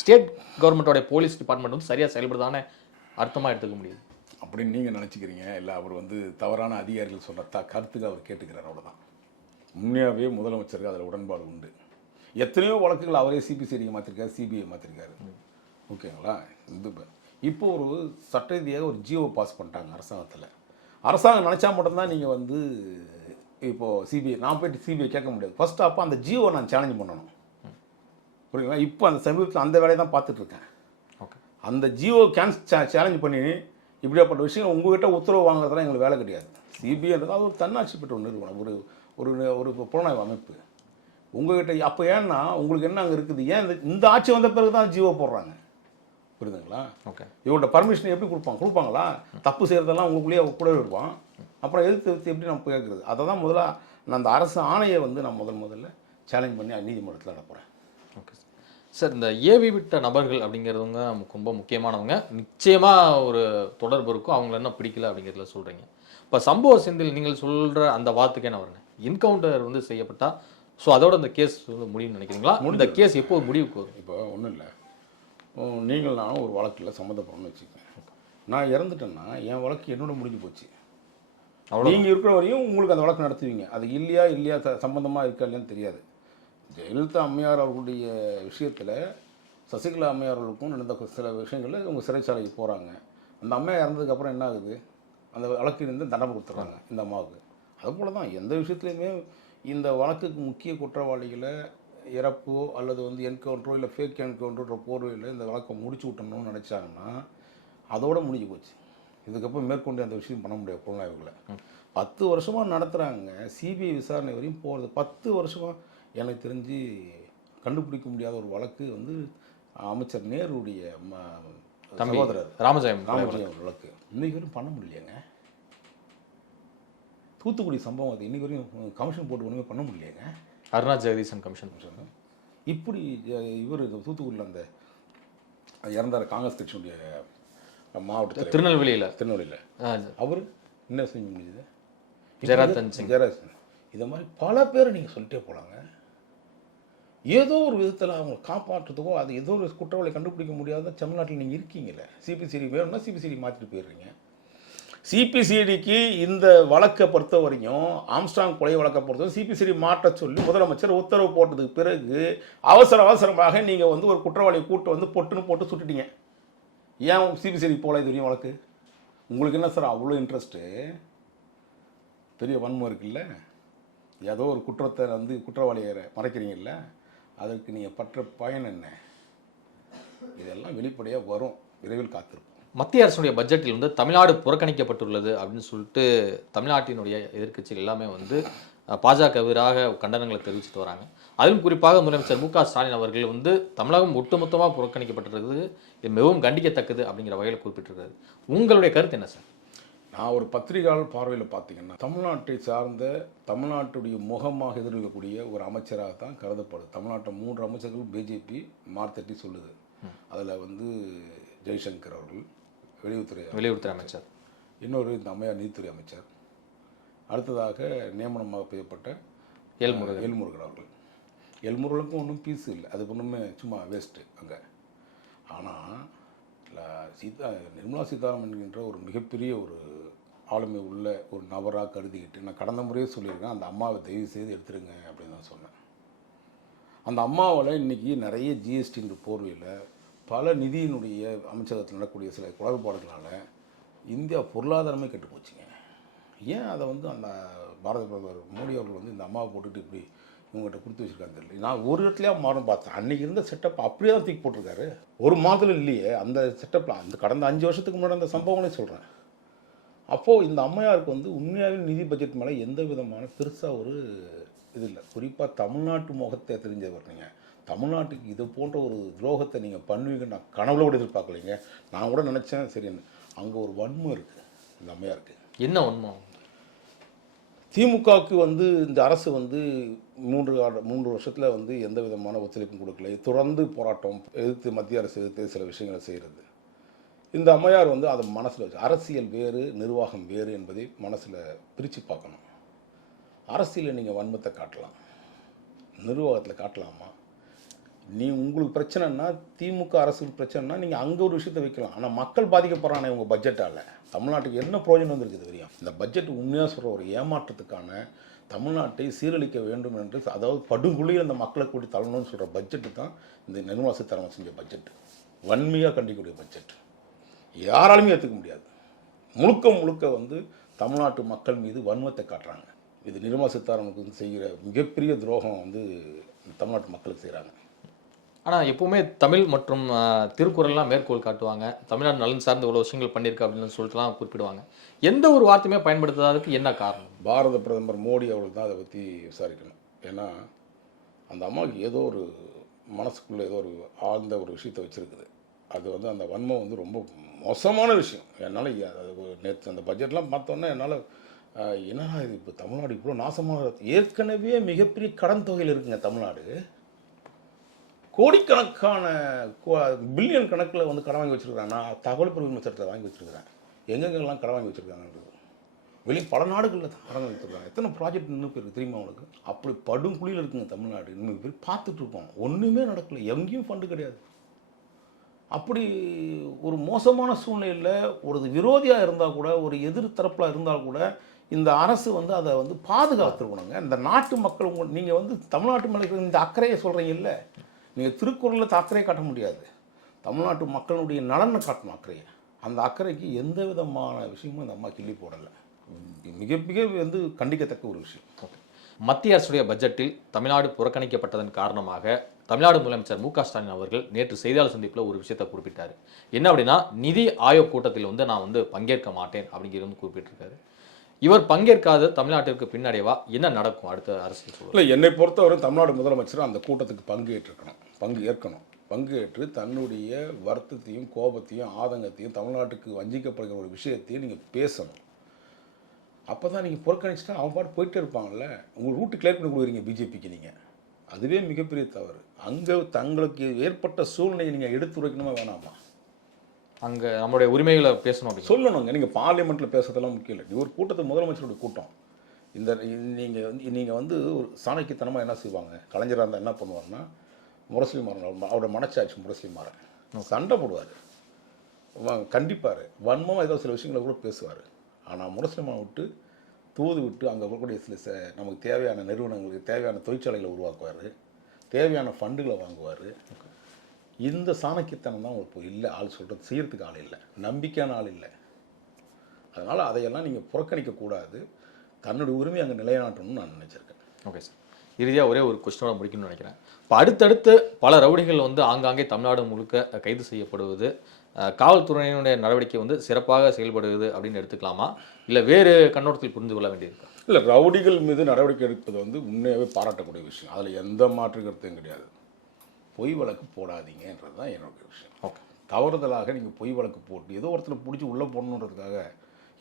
ஸ்டேட் கவர்மெண்ட்டோட போலீஸ் டிபார்ட்மெண்ட் வந்து சரியாக செயல்படுதானே அர்த்தமாக எடுத்துக்க முடியுது. அப்படின்னு நீங்கள் நினச்சிக்கிறீங்க. இல்லை அவர் வந்து தவறான அதிகாரிகள் சொல்கிற கருத்துக்கு அவர் கேட்டுக்கிறார், அவ்வளோதான். உண்மையாகவே முதலமைச்சருக்கு அதில் உடன்பாடு உண்டு. எத்தனையோ வழக்குகள் அவரே சிபிசிஐடியை மாற்றிருக்காரு, சிபிஐ மாற்றிருக்காரு. ஓகேங்களா? இப்போ ஒரு சட்ட ரீதியாக ஒரு ஜியோ பாஸ் பண்ணிட்டாங்க அரசாங்கத்தில். அரசாங்கம் நினச்சா மட்டும்தான் நீங்கள் வந்து இப்போது சிபிஐ நான் போய்ட்டு சிபிஐ கேட்க முடியாது. ஃபஸ்ட்டு அப்போ அந்த ஜியோவை நான் சேலஞ்ச் பண்ணணும். புரியுங்களா? இப்போ அந்த சமீபத்தில் அந்த வேலையை தான் பார்த்துட்ருக்கேன். ஓகே, அந்த ஜியோ சேலஞ்ச் பண்ணி இப்படியாப்பட்ட விஷயம் உங்கள்கிட்ட உத்தரவு வாங்குறதுலாம் எங்களுக்கு வேலை கிடையாது. சிபிஐன்றது அது ஒரு தன்னாட்சி பெற்ற ஒரு நிறுவனம், ஒரு ஒரு ஒரு புலனாய்வு அமைப்பு. உங்கள்கிட்ட அப்போ ஏன்னா உங்களுக்கு என்ன அங்கே இருக்குது? ஏன் இந்த ஆட்சி வந்த பிறகு தான் ஜியோ போடுறாங்க. புரியுதுங்களா? ஓகே. இவங்கள்ட்ட பர்மிஷன் எப்படி கொடுப்பாங்களா? தப்பு செய்கிறதெல்லாம் உங்களுக்குள்ளேயே கூட விடுவான். அப்புறம் எதிர்த்து எப்படி நம்ம கேட்குறது? அதை தான் முதல்ல நான் அந்த அரசு ஆணையை வந்து நான் முதல்ல சேலஞ்ச் பண்ணி நீதிமன்றத்தில் அனுப்புகிறேன். ஓகே சார், இந்த ஏவி விட்ட நபர்கள் அப்படிங்கிறவங்க ரொம்ப முக்கியமானவங்க, நிச்சயமாக ஒரு தொடர்பு இருக்கும், அவங்கள என்ன பிடிக்கல அப்படிங்கிறதுல சொல்கிறீங்க. இப்போ சம்பவ செந்தில் நீங்கள் சொல்கிற அந்த வார்த்தைக்கு என்ன வருங்க? என்கவுண்டர் வந்து செய்யப்பட்டா ஸோ அதோட இந்த கேஸ் வந்து முடியும்னு நினைக்கிறீங்களா? இந்த கேஸ் எப்போ முடிவுக்கு வரும்? இப்போ ஒன்றும் இல்லை, நீங்கள் நானும் ஒரு வழக்கில் சம்மந்தப்படணும்னு வச்சுக்கோங்க. நான் இறந்துட்டேன்னா என் வழக்கு என்னோட முடிஞ்சு போச்சு. நீங்கள் இருக்கிற வரையும் உங்களுக்கு அந்த வழக்கு நடத்துவீங்க. அது இல்லையா சம்மந்தமாக இருக்கா இல்லையான்னு தெரியாது. ஜெயலலிதா அம்மையார் அவர்களுடைய விஷயத்தில் சசிகலா அம்மையார் அவர்களுக்கும் நடந்த சில விஷயங்களில் இவங்க சிறைச்சாலைக்கு போகிறாங்க. அந்த அம்மையார் இறந்ததுக்கப்புறம் என்ன ஆகுது? அந்த வழக்கிலிருந்து தண்டனை கொடுத்துட்றாங்க இந்த அம்மாவுக்கு. அதுபோல் தான் எந்த விஷயத்துலையுமே இந்த வழக்குக்கு முக்கிய குற்றவாளிகளை இறப்போ அல்லது வந்து என்கவுண்டரோ இல்லை ஃபேக் என்கவுண்டரோட போர்வையில் இந்த வழக்கை முடிச்சு விட்டணும்னு நினச்சாங்கன்னா அதோடு முடிஞ்சு போச்சு. இதுக்கப்புறம் மேற்கொண்டு அந்த விஷயம் பண்ண முடியாது. புலனாய்வுகளை 10 வருஷமாக நடத்துகிறாங்க. சிபிஐ விசாரணை வரையும் போகிறது 10 வருஷமாக. எனக்கு தெரிஞ்சு கண்டுபிடிக்க முடியாத ஒரு வழக்கு வந்து அமைச்சர் நேருடைய சகோதரர் ராமஜெயம் வழக்கு இன்னைக்கு வரையும் பண்ண முடியலையாங்க. தூத்துக்குடி சம்பவம் அது இன்னைக்கு வரையும் கமிஷன் போட்டு ஒன்றுமே பண்ண முடியலையாங்க. அருணா ஜெகதீசன் கமிஷன் இப்படி இவர் தூத்துக்குடியில் அந்த இறந்தார் காங்கிரஸ் கட்சியுடைய மாவட்டத்தில் திருநெல்வேலியில் அவர் என்ன செஞ்சு முடியுது? ஜெயராஜ் இதை மாதிரி பல பேரை நீங்கள் சொல்லிட்டே போகலாங்க. ஏதோ ஒரு விதத்தில் அவங்க காப்பாற்றுறதுக்கோ அது ஏதோ ஒரு குற்றவாளி கண்டுபிடிக்க முடியாத தமிழ்நாட்டில் நீங்கள் இருக்கீங்களே. சிபிசிஐடி வேணும்னா சிபிசிஐடி மாற்றிட்டு போயிடுறீங்க. சிபிசிஐடிக்கு இந்த வழக்கை பொறுத்த வரையும் ஆம்ஸ்ட்ராங் கொலை வழக்கை பொறுத்தவரை சிபிசிஐடி மாற்ற சொல்லி முதலமைச்சர் உத்தரவு போட்டதுக்கு பிறகு அவசரமாக நீங்கள் வந்து ஒரு குற்றவாளியை கூட்டு வந்து போட்டு சுட்டுட்டீங்க. ஏன் சிபிசிஐடி போல இது வரையும் வழக்கு? உங்களுக்கு என்ன சார் அவ்வளோ இன்ட்ரெஸ்ட்டு? பெரிய வன்மம் இருக்குல்ல, ஏதோ ஒரு குற்றத்தை வந்து குற்றவாளியை மறைக்கிறீங்கல்ல, அதற்கு நீங்கள் பற்ற பயன் என்ன? இதெல்லாம் வெளிப்படையாக வரும், விரைவில் காத்திருப்போம். மத்திய அரசுடைய பட்ஜெட்டில் வந்து தமிழ்நாடு புறக்கணிக்கப்பட்டுள்ளது அப்படின்னு சொல்லிட்டு தமிழ்நாட்டினுடைய எதிர்க்கட்சிகள் எல்லாமே வந்து பாஜக எதிராக கண்டனங்களை தெரிவிச்சுட்டு வராங்க. அதிலும் குறிப்பாக முதலமைச்சர் மு க ஸ்டாலின் அவர்கள் வந்து தமிழகம் ஒட்டுமொத்தமாக புறக்கணிக்கப்பட்டிருக்கிறது, இது மிகவும் கண்டிக்கத்தக்கது அப்படிங்கிற வகையில் குறிப்பிட்டிருக்கிறது. உங்களுடைய கருத்து என்ன சார்? நான் ஒரு பத்திரிகையாளர் பார்வையில் பார்த்தீங்கன்னா தமிழ்நாட்டை சார்ந்த தமிழ்நாட்டுடைய முகமாக எதிர்க்கக்கூடிய ஒரு அமைச்சராக தான் கருதப்படுது. தமிழ்நாட்டில் 3 அமைச்சர்கள் பிஜேபி மார்த்தட்டி சொல்லுது. அதில் வந்து ஜெய்சங்கர் அவர்கள் வெளியுறவுத்துறை அமைச்சர், இன்னொரு இந்த அம்மையார் நீதித்துறை அமைச்சர், அடுத்ததாக நியமனமாக செய்யப்பட்ட எல்முருகன் அவர்கள். எல்முருகனுக்கும் ஒன்றும் பீஸு இல்லை, அது ஒன்றுமே சும்மா வேஸ்ட்டு அங்கே. ஆனால் நிர்மலா சீதாராமன் என்கின்ற ஒரு மிகப்பெரிய ஒரு ஆளுமை உள்ள ஒரு நபராக கருதிக்கிட்டு நான் கடந்த முறையே சொல்லியிருக்கேன், அந்த அம்மாவை தயவு செய்து எடுத்துருங்க அப்படின்னு தான் சொன்னேன். அந்த அம்மாவில் இன்றைக்கி நிறைய ஜிஎஸ்டின்ற போர்வையில் பல நிதியினுடைய அமைச்சகத்தில் நடக்கக்கூடிய சில குளறுபாடுகளால் இந்தியா பொருளாதாரமே கெட்டு போச்சுங்க. ஏன் அதை வந்து அந்த பாரத பிரதமர் மோடி அவர்கள் வந்து இந்த அம்மாவை போட்டுட்டு இப்படி இவங்ககிட்ட கொடுத்து வச்சுருக்காங்க தெரியல. நான் ஒரு இடத்துலையா மாறும் பார்த்தேன். அன்றைக்கி இருந்த செட்டப் அப்படியே தான் தூக்கி போட்டிருக்காரு. ஒரு மாதத்தில் இல்லையே அந்த செட்டப்பில். அந்த கடந்த 5 வருஷத்துக்கு முன்னாடி அந்த சம்பவங்களே சொல்கிறேன். அப்போது இந்த அம்மையாருக்கு வந்து உண்மையாகவே நிதி பட்ஜெட் மேலே எந்த விதமான பெருசாக ஒரு இது இல்லை. குறிப்பாக தமிழ்நாட்டு முகத்தை தெரிஞ்சவர் நீங்கள். தமிழ்நாட்டுக்கு இது போன்ற ஒரு துரோகத்தை நீங்கள் பண்ணுவீங்கன்னு நான் கனவுல கூட எதிர்பார்க்கலைங்க. நான் கூட நினச்சேன் சரின்னு. அங்கே ஒரு வன்மம் இருக்குது இந்த அம்மையாருக்கு. என்ன வன்மம்? திமுகவுக்கு வந்து இந்த அரசு வந்து 3 வருஷத்தில் வந்து எந்த விதமான ஒத்துழைப்பும் கொடுக்கல. தொடர்ந்து போராட்டம் எதிர்த்து மத்திய அரசு எதிர்த்து சில விஷயங்களை செய்கிறது. இந்த அம்மையார் வந்து அதை மனசில் வச்சு அரசியல் வேறு நிர்வாகம் வேறு என்பதை மனசில் பிரித்து பார்க்கணும். அரசியலில் நீங்கள் வன்மத்தை காட்டலாம், நிர்வாகத்தில் காட்டலாமா? உங்களுக்கு பிரச்சனைனா திமுக அரசுக்கு பிரச்சனைனா நீங்கள் அங்கே ஒரு விஷயத்தை வைக்கலாம். ஆனால் மக்கள் பாதிக்கப்படுறானே உங்கள் பட்ஜெட்டால். தமிழ்நாட்டுக்கு என்ன பிரயோஜனம் வந்திருக்குது வரையும்? இந்த பட்ஜெட் உண்மையாக சொல்கிற ஒரு ஏமாற்றத்துக்கான, தமிழ்நாட்டை சீரழிக்க வேண்டும் என்று, அதாவது படுகொலியில் அந்த மக்களை கூட்டி தள்ளணும்னு சொல்கிற பட்ஜெட்டு தான் இந்த நிர்மலா சீதாராமன் செஞ்ச பட்ஜெட். வன்மையாக கண்டிக்கக்கூடிய பட்ஜெட். யாராலுமே ஏற்றுக்க முடியாது. முழுக்க முழுக்க வந்து தமிழ்நாட்டு மக்கள் மீது வன்மத்தை காட்டுறாங்க. இது நிர்மலா சீதாராமனுக்கு வந்து செய்கிற மிகப்பெரிய துரோகம் வந்து தமிழ்நாட்டு மக்களுக்கு செய்கிறாங்க. ஆனால் எப்பவுமே தமிழ் மற்றும் திருக்குறள்லாம் மேற்கோள் காட்டுவாங்க. தமிழ்நாடு நலன் சார்ந்த இவ்வளோ விஷயங்கள் பண்ணியிருக்கு அப்படின்னு சொல்லிட்டுலாம் குறிப்பிடுவாங்க. எந்த ஒரு வார்த்தையுமே பயன்படுத்தாததுக்கு என்ன காரணம்? பாரத பிரதமர் மோடி அவர்கள் தான் அதை பற்றி விசாரிக்கணும். ஏன்னா அந்த அம்மாவுக்கு ஏதோ ஒரு மனசுக்குள்ளே ஏதோ ஒரு ஆழ்ந்த ஒரு விஷயத்தை வச்சுருக்குது. அது வந்து அந்த வன்மம் வந்து ரொம்ப மோசமான விஷயம். என்னால் நேற்று அந்த பட்ஜெட்லாம் பார்த்தோன்னே என்னால் என்னன்னா இது இப்போ தமிழ்நாடு இவ்வளோ நாசமாக, ஏற்கனவே மிகப்பெரிய கடன் தொகையில் இருக்குங்க தமிழ்நாடு. கோடிக்கணக்கான பில்லியன் கணக்கில் வந்து கடன் வாங்கி வச்சுருக்காங்க. நான் தகவல் பிரிவு சட்டத்தை வாங்கி வச்சுருக்கிறேன். எங்கெங்கெல்லாம் கடன் வாங்கி வச்சுருக்காங்கன்றது வெளியே பல நாடுகளில் கடன் வாங்கி வச்சுருக்காங்க. எத்தனை ப்ராஜெக்ட் நின்று போயிருக்கு தெரியுமா அவனுக்கு? அப்படி படும் குழியில் இருக்குங்க தமிழ்நாடு. இன்னும் பேர் பார்த்துட்ருப்போம். ஒன்றுமே நடக்கலை, எங்கேயும் ஃபண்டு கிடையாது. அப்படி ஒரு மோசமான சூழ்நிலையில் ஒரு விரோதியாக இருந்தால் கூட, ஒரு எதிர் தரப்பில் இருந்தால் கூட, இந்த அரசு வந்து அதை வந்து பாதுகாத்துருக்கணுங்க. இந்த நாட்டு மக்கள் நீங்கள் வந்து தமிழ்நாட்டு மேலே இந்த அக்கறையை சொல்கிறீங்க இல்லை, நீங்கள் திருக்குறளில் அக்கறையை காட்ட முடியாது. தமிழ்நாட்டு மக்களுடைய நலனை காட்டணும் அக்கறையை. அந்த அக்கறைக்கு எந்த விதமான விஷயமும் இந்த அம்மா கிள்ளி போடலை. மிக மிக வந்து கண்டிக்கத்தக்க ஒரு விஷயம். மத்திய அரசுடைய பட்ஜெட்டில் தமிழ்நாடு புறக்கணிக்கப்பட்டதன் காரணமாக தமிழ்நாடு முதலமைச்சர் மு க ஸ்டாலின் அவர்கள் நேற்று செய்தியாளர் சந்திப்பில் ஒரு விஷயத்தை குறிப்பிட்டார். என்ன அப்படின்னா, நிதி ஆயோக் கூட்டத்தில் வந்து நான் வந்து பங்கேற்க மாட்டேன் அப்படிங்கிறது வந்து குறிப்பிட்டிருக்காரு. இவர் பங்கேற்காத தமிழ்நாட்டிற்கு பின்னடைவா என்ன நடக்கும் அடுத்த அரசியல் சூழல்? இல்லை, என்னை பொறுத்தவரை தமிழ்நாடு முதலமைச்சர் அந்த கூட்டத்துக்கு பங்கேற்கணும். பங்கேற்று தன்னுடைய வருத்தத்தையும் கோபத்தையும் ஆதங்கத்தையும் தமிழ்நாட்டுக்கு வஞ்சிக்கப்படுகிற ஒரு விஷயத்தையும் நீங்கள் பேசணும். அப்போ தான் நீங்கள் புறக்கணிச்சுட்டா அவன் பாட்டு போயிட்டே இருப்பாங்கல்ல. உங்கள் ரூட்டு கிளியர் பண்ணி கொடுக்குறீங்க பிஜேபிக்கு நீங்கள். அதுவே மிகப்பெரிய தவறு. அங்கே தங்களுக்கு ஏற்பட்ட சூழ்நிலையை நீங்கள் எடுத்துரைக்கணுமா வேணாமா? அங்கே நம்மளுடைய உரிமைகளை பேசணும் அப்படின்னு சொல்லணுங்க. நீங்கள் பார்லிமெண்ட்டில் பேசுறதெல்லாம் முக்கியம் இல்லை. இது ஒரு கூட்டத்தை முதலமைச்சருடைய கூட்டம். நீங்கள் வந்து ஒரு சாணக்கியத்தனமாக என்ன செய்வாங்க? கலைஞராக இருந்தால் என்ன பண்ணுவார்னா, முரசொலி மாறன் அவரோட மனச்சாட்சி முரசொலி மாறன் சண்டை போடுவார், கண்டிப்பார், வன்மமாக ஏதோ சில விஷயங்களை கூட பேசுவார். ஆனால் முரசொலி மாறன் விட்டு தூது விட்டு அங்கே இருக்கக்கூடிய சில நமக்கு தேவையான நிறுவனங்களுக்கு தேவையான தொழிற்சாலைகளை உருவாக்குவார், தேவையான ஃபண்டுகளை வாங்குவார். இந்த சாணக்கியத்தனம் தான் இப்போ இல்லை. ஆள் சொல்கிறது செய்கிறதுக்கு ஆள் இல்லை, நம்பிக்கையான ஆள் இல்லை. அதனால் அதையெல்லாம் நீங்கள் புறக்கணிக்கக்கூடாது. தன்னுடைய உரிமை அங்கே நிலைநாட்டணும்னு நான் நினச்சிருக்கேன். ஓகே சார், இறுதியாக ஒரே ஒரு கொஸ்டினோட முடிக்கணும்னு நினைக்கிறேன். இப்போ அடுத்தடுத்து பல ரவுடிகள் வந்து ஆங்காங்கே தமிழ்நாடு முழுக்க கைது செய்யப்படுவது, காவல்துறையினுடைய நடவடிக்கை வந்து சிறப்பாக செயல்படுவது அப்படின்னு எடுத்துக்கலாமா, இல்லை வேறு கண்ணோட்டத்தில் புரிந்து கொள்ள வேண்டியிருக்கா? இல்லை, ரவுடிகள் மீது நடவடிக்கை எடுப்பது வந்து உண்மையாகவே பாராட்டக்கூடிய விஷயம். அதில் எந்த மாற்று கருத்தும் கிடையாது. பொய் வழக்கு போடாதீங்கன்றது தான் என்னுடைய விஷயம். ஓகே, தவறுதலாக நீங்கள் பொய் வழக்கு போட்டு ஏதோ ஒருத்தரை பிடிச்சி உள்ளே போடணுன்றதுக்காக,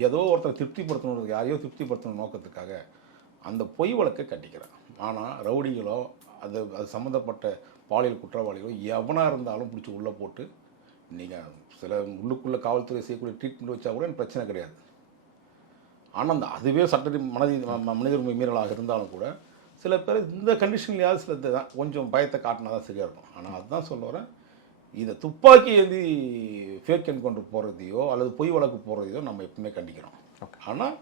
ஏதோ ஒருத்தரை திருப்திப்படுத்தணுன்றது, யாரையோ திருப்திப்படுத்தணும் நோக்கத்துக்காக அந்த பொய் வழக்கை கட்டிக்கிறேன். ஆனால் ரவுடிகளோ அது சம்மந்தப்பட்ட பாலியல் குற்றவாளிகளோ எவனாக இருந்தாலும் பிடிச்சி உள்ளே போட்டு நீங்கள் சில உள்ளுக்குள்ளே காவல்துறை செய்யக்கூடிய ட்ரீட்மெண்ட் வச்சா கூட எனக்கு பிரச்சனை கிடையாது. ஆனால் அதுவே சட்ட மனித உரிமை மீறலாக இருந்தாலும் கூட சில பேர் இந்த கண்டிஷன்லையாவது சில தான் கொஞ்சம் பயத்தை காட்டினா தான் சரியாக இருக்கும். ஆனால் அதுதான் சொல்ல வரேன், இதை துப்பாக்கி ஏந்தி ஃபேக் என்கவுண்டர் போடுறதையோ அல்லது பொய் வழக்கு போடுறதையோ நம்ம எப்பவுமே கண்டிக்கிறோம். ஆனால்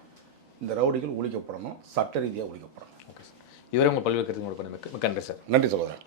இந்த ரவுடிகள் ஒழிக்கப்படணும், சட்ட ரீதியாக ஒழிக்கப்படணும். ஓகே சார், இதுவரை உங்கள் பல்வேறு கருத்து மிக்க நன்றி சார். நன்றி சகோதரன்.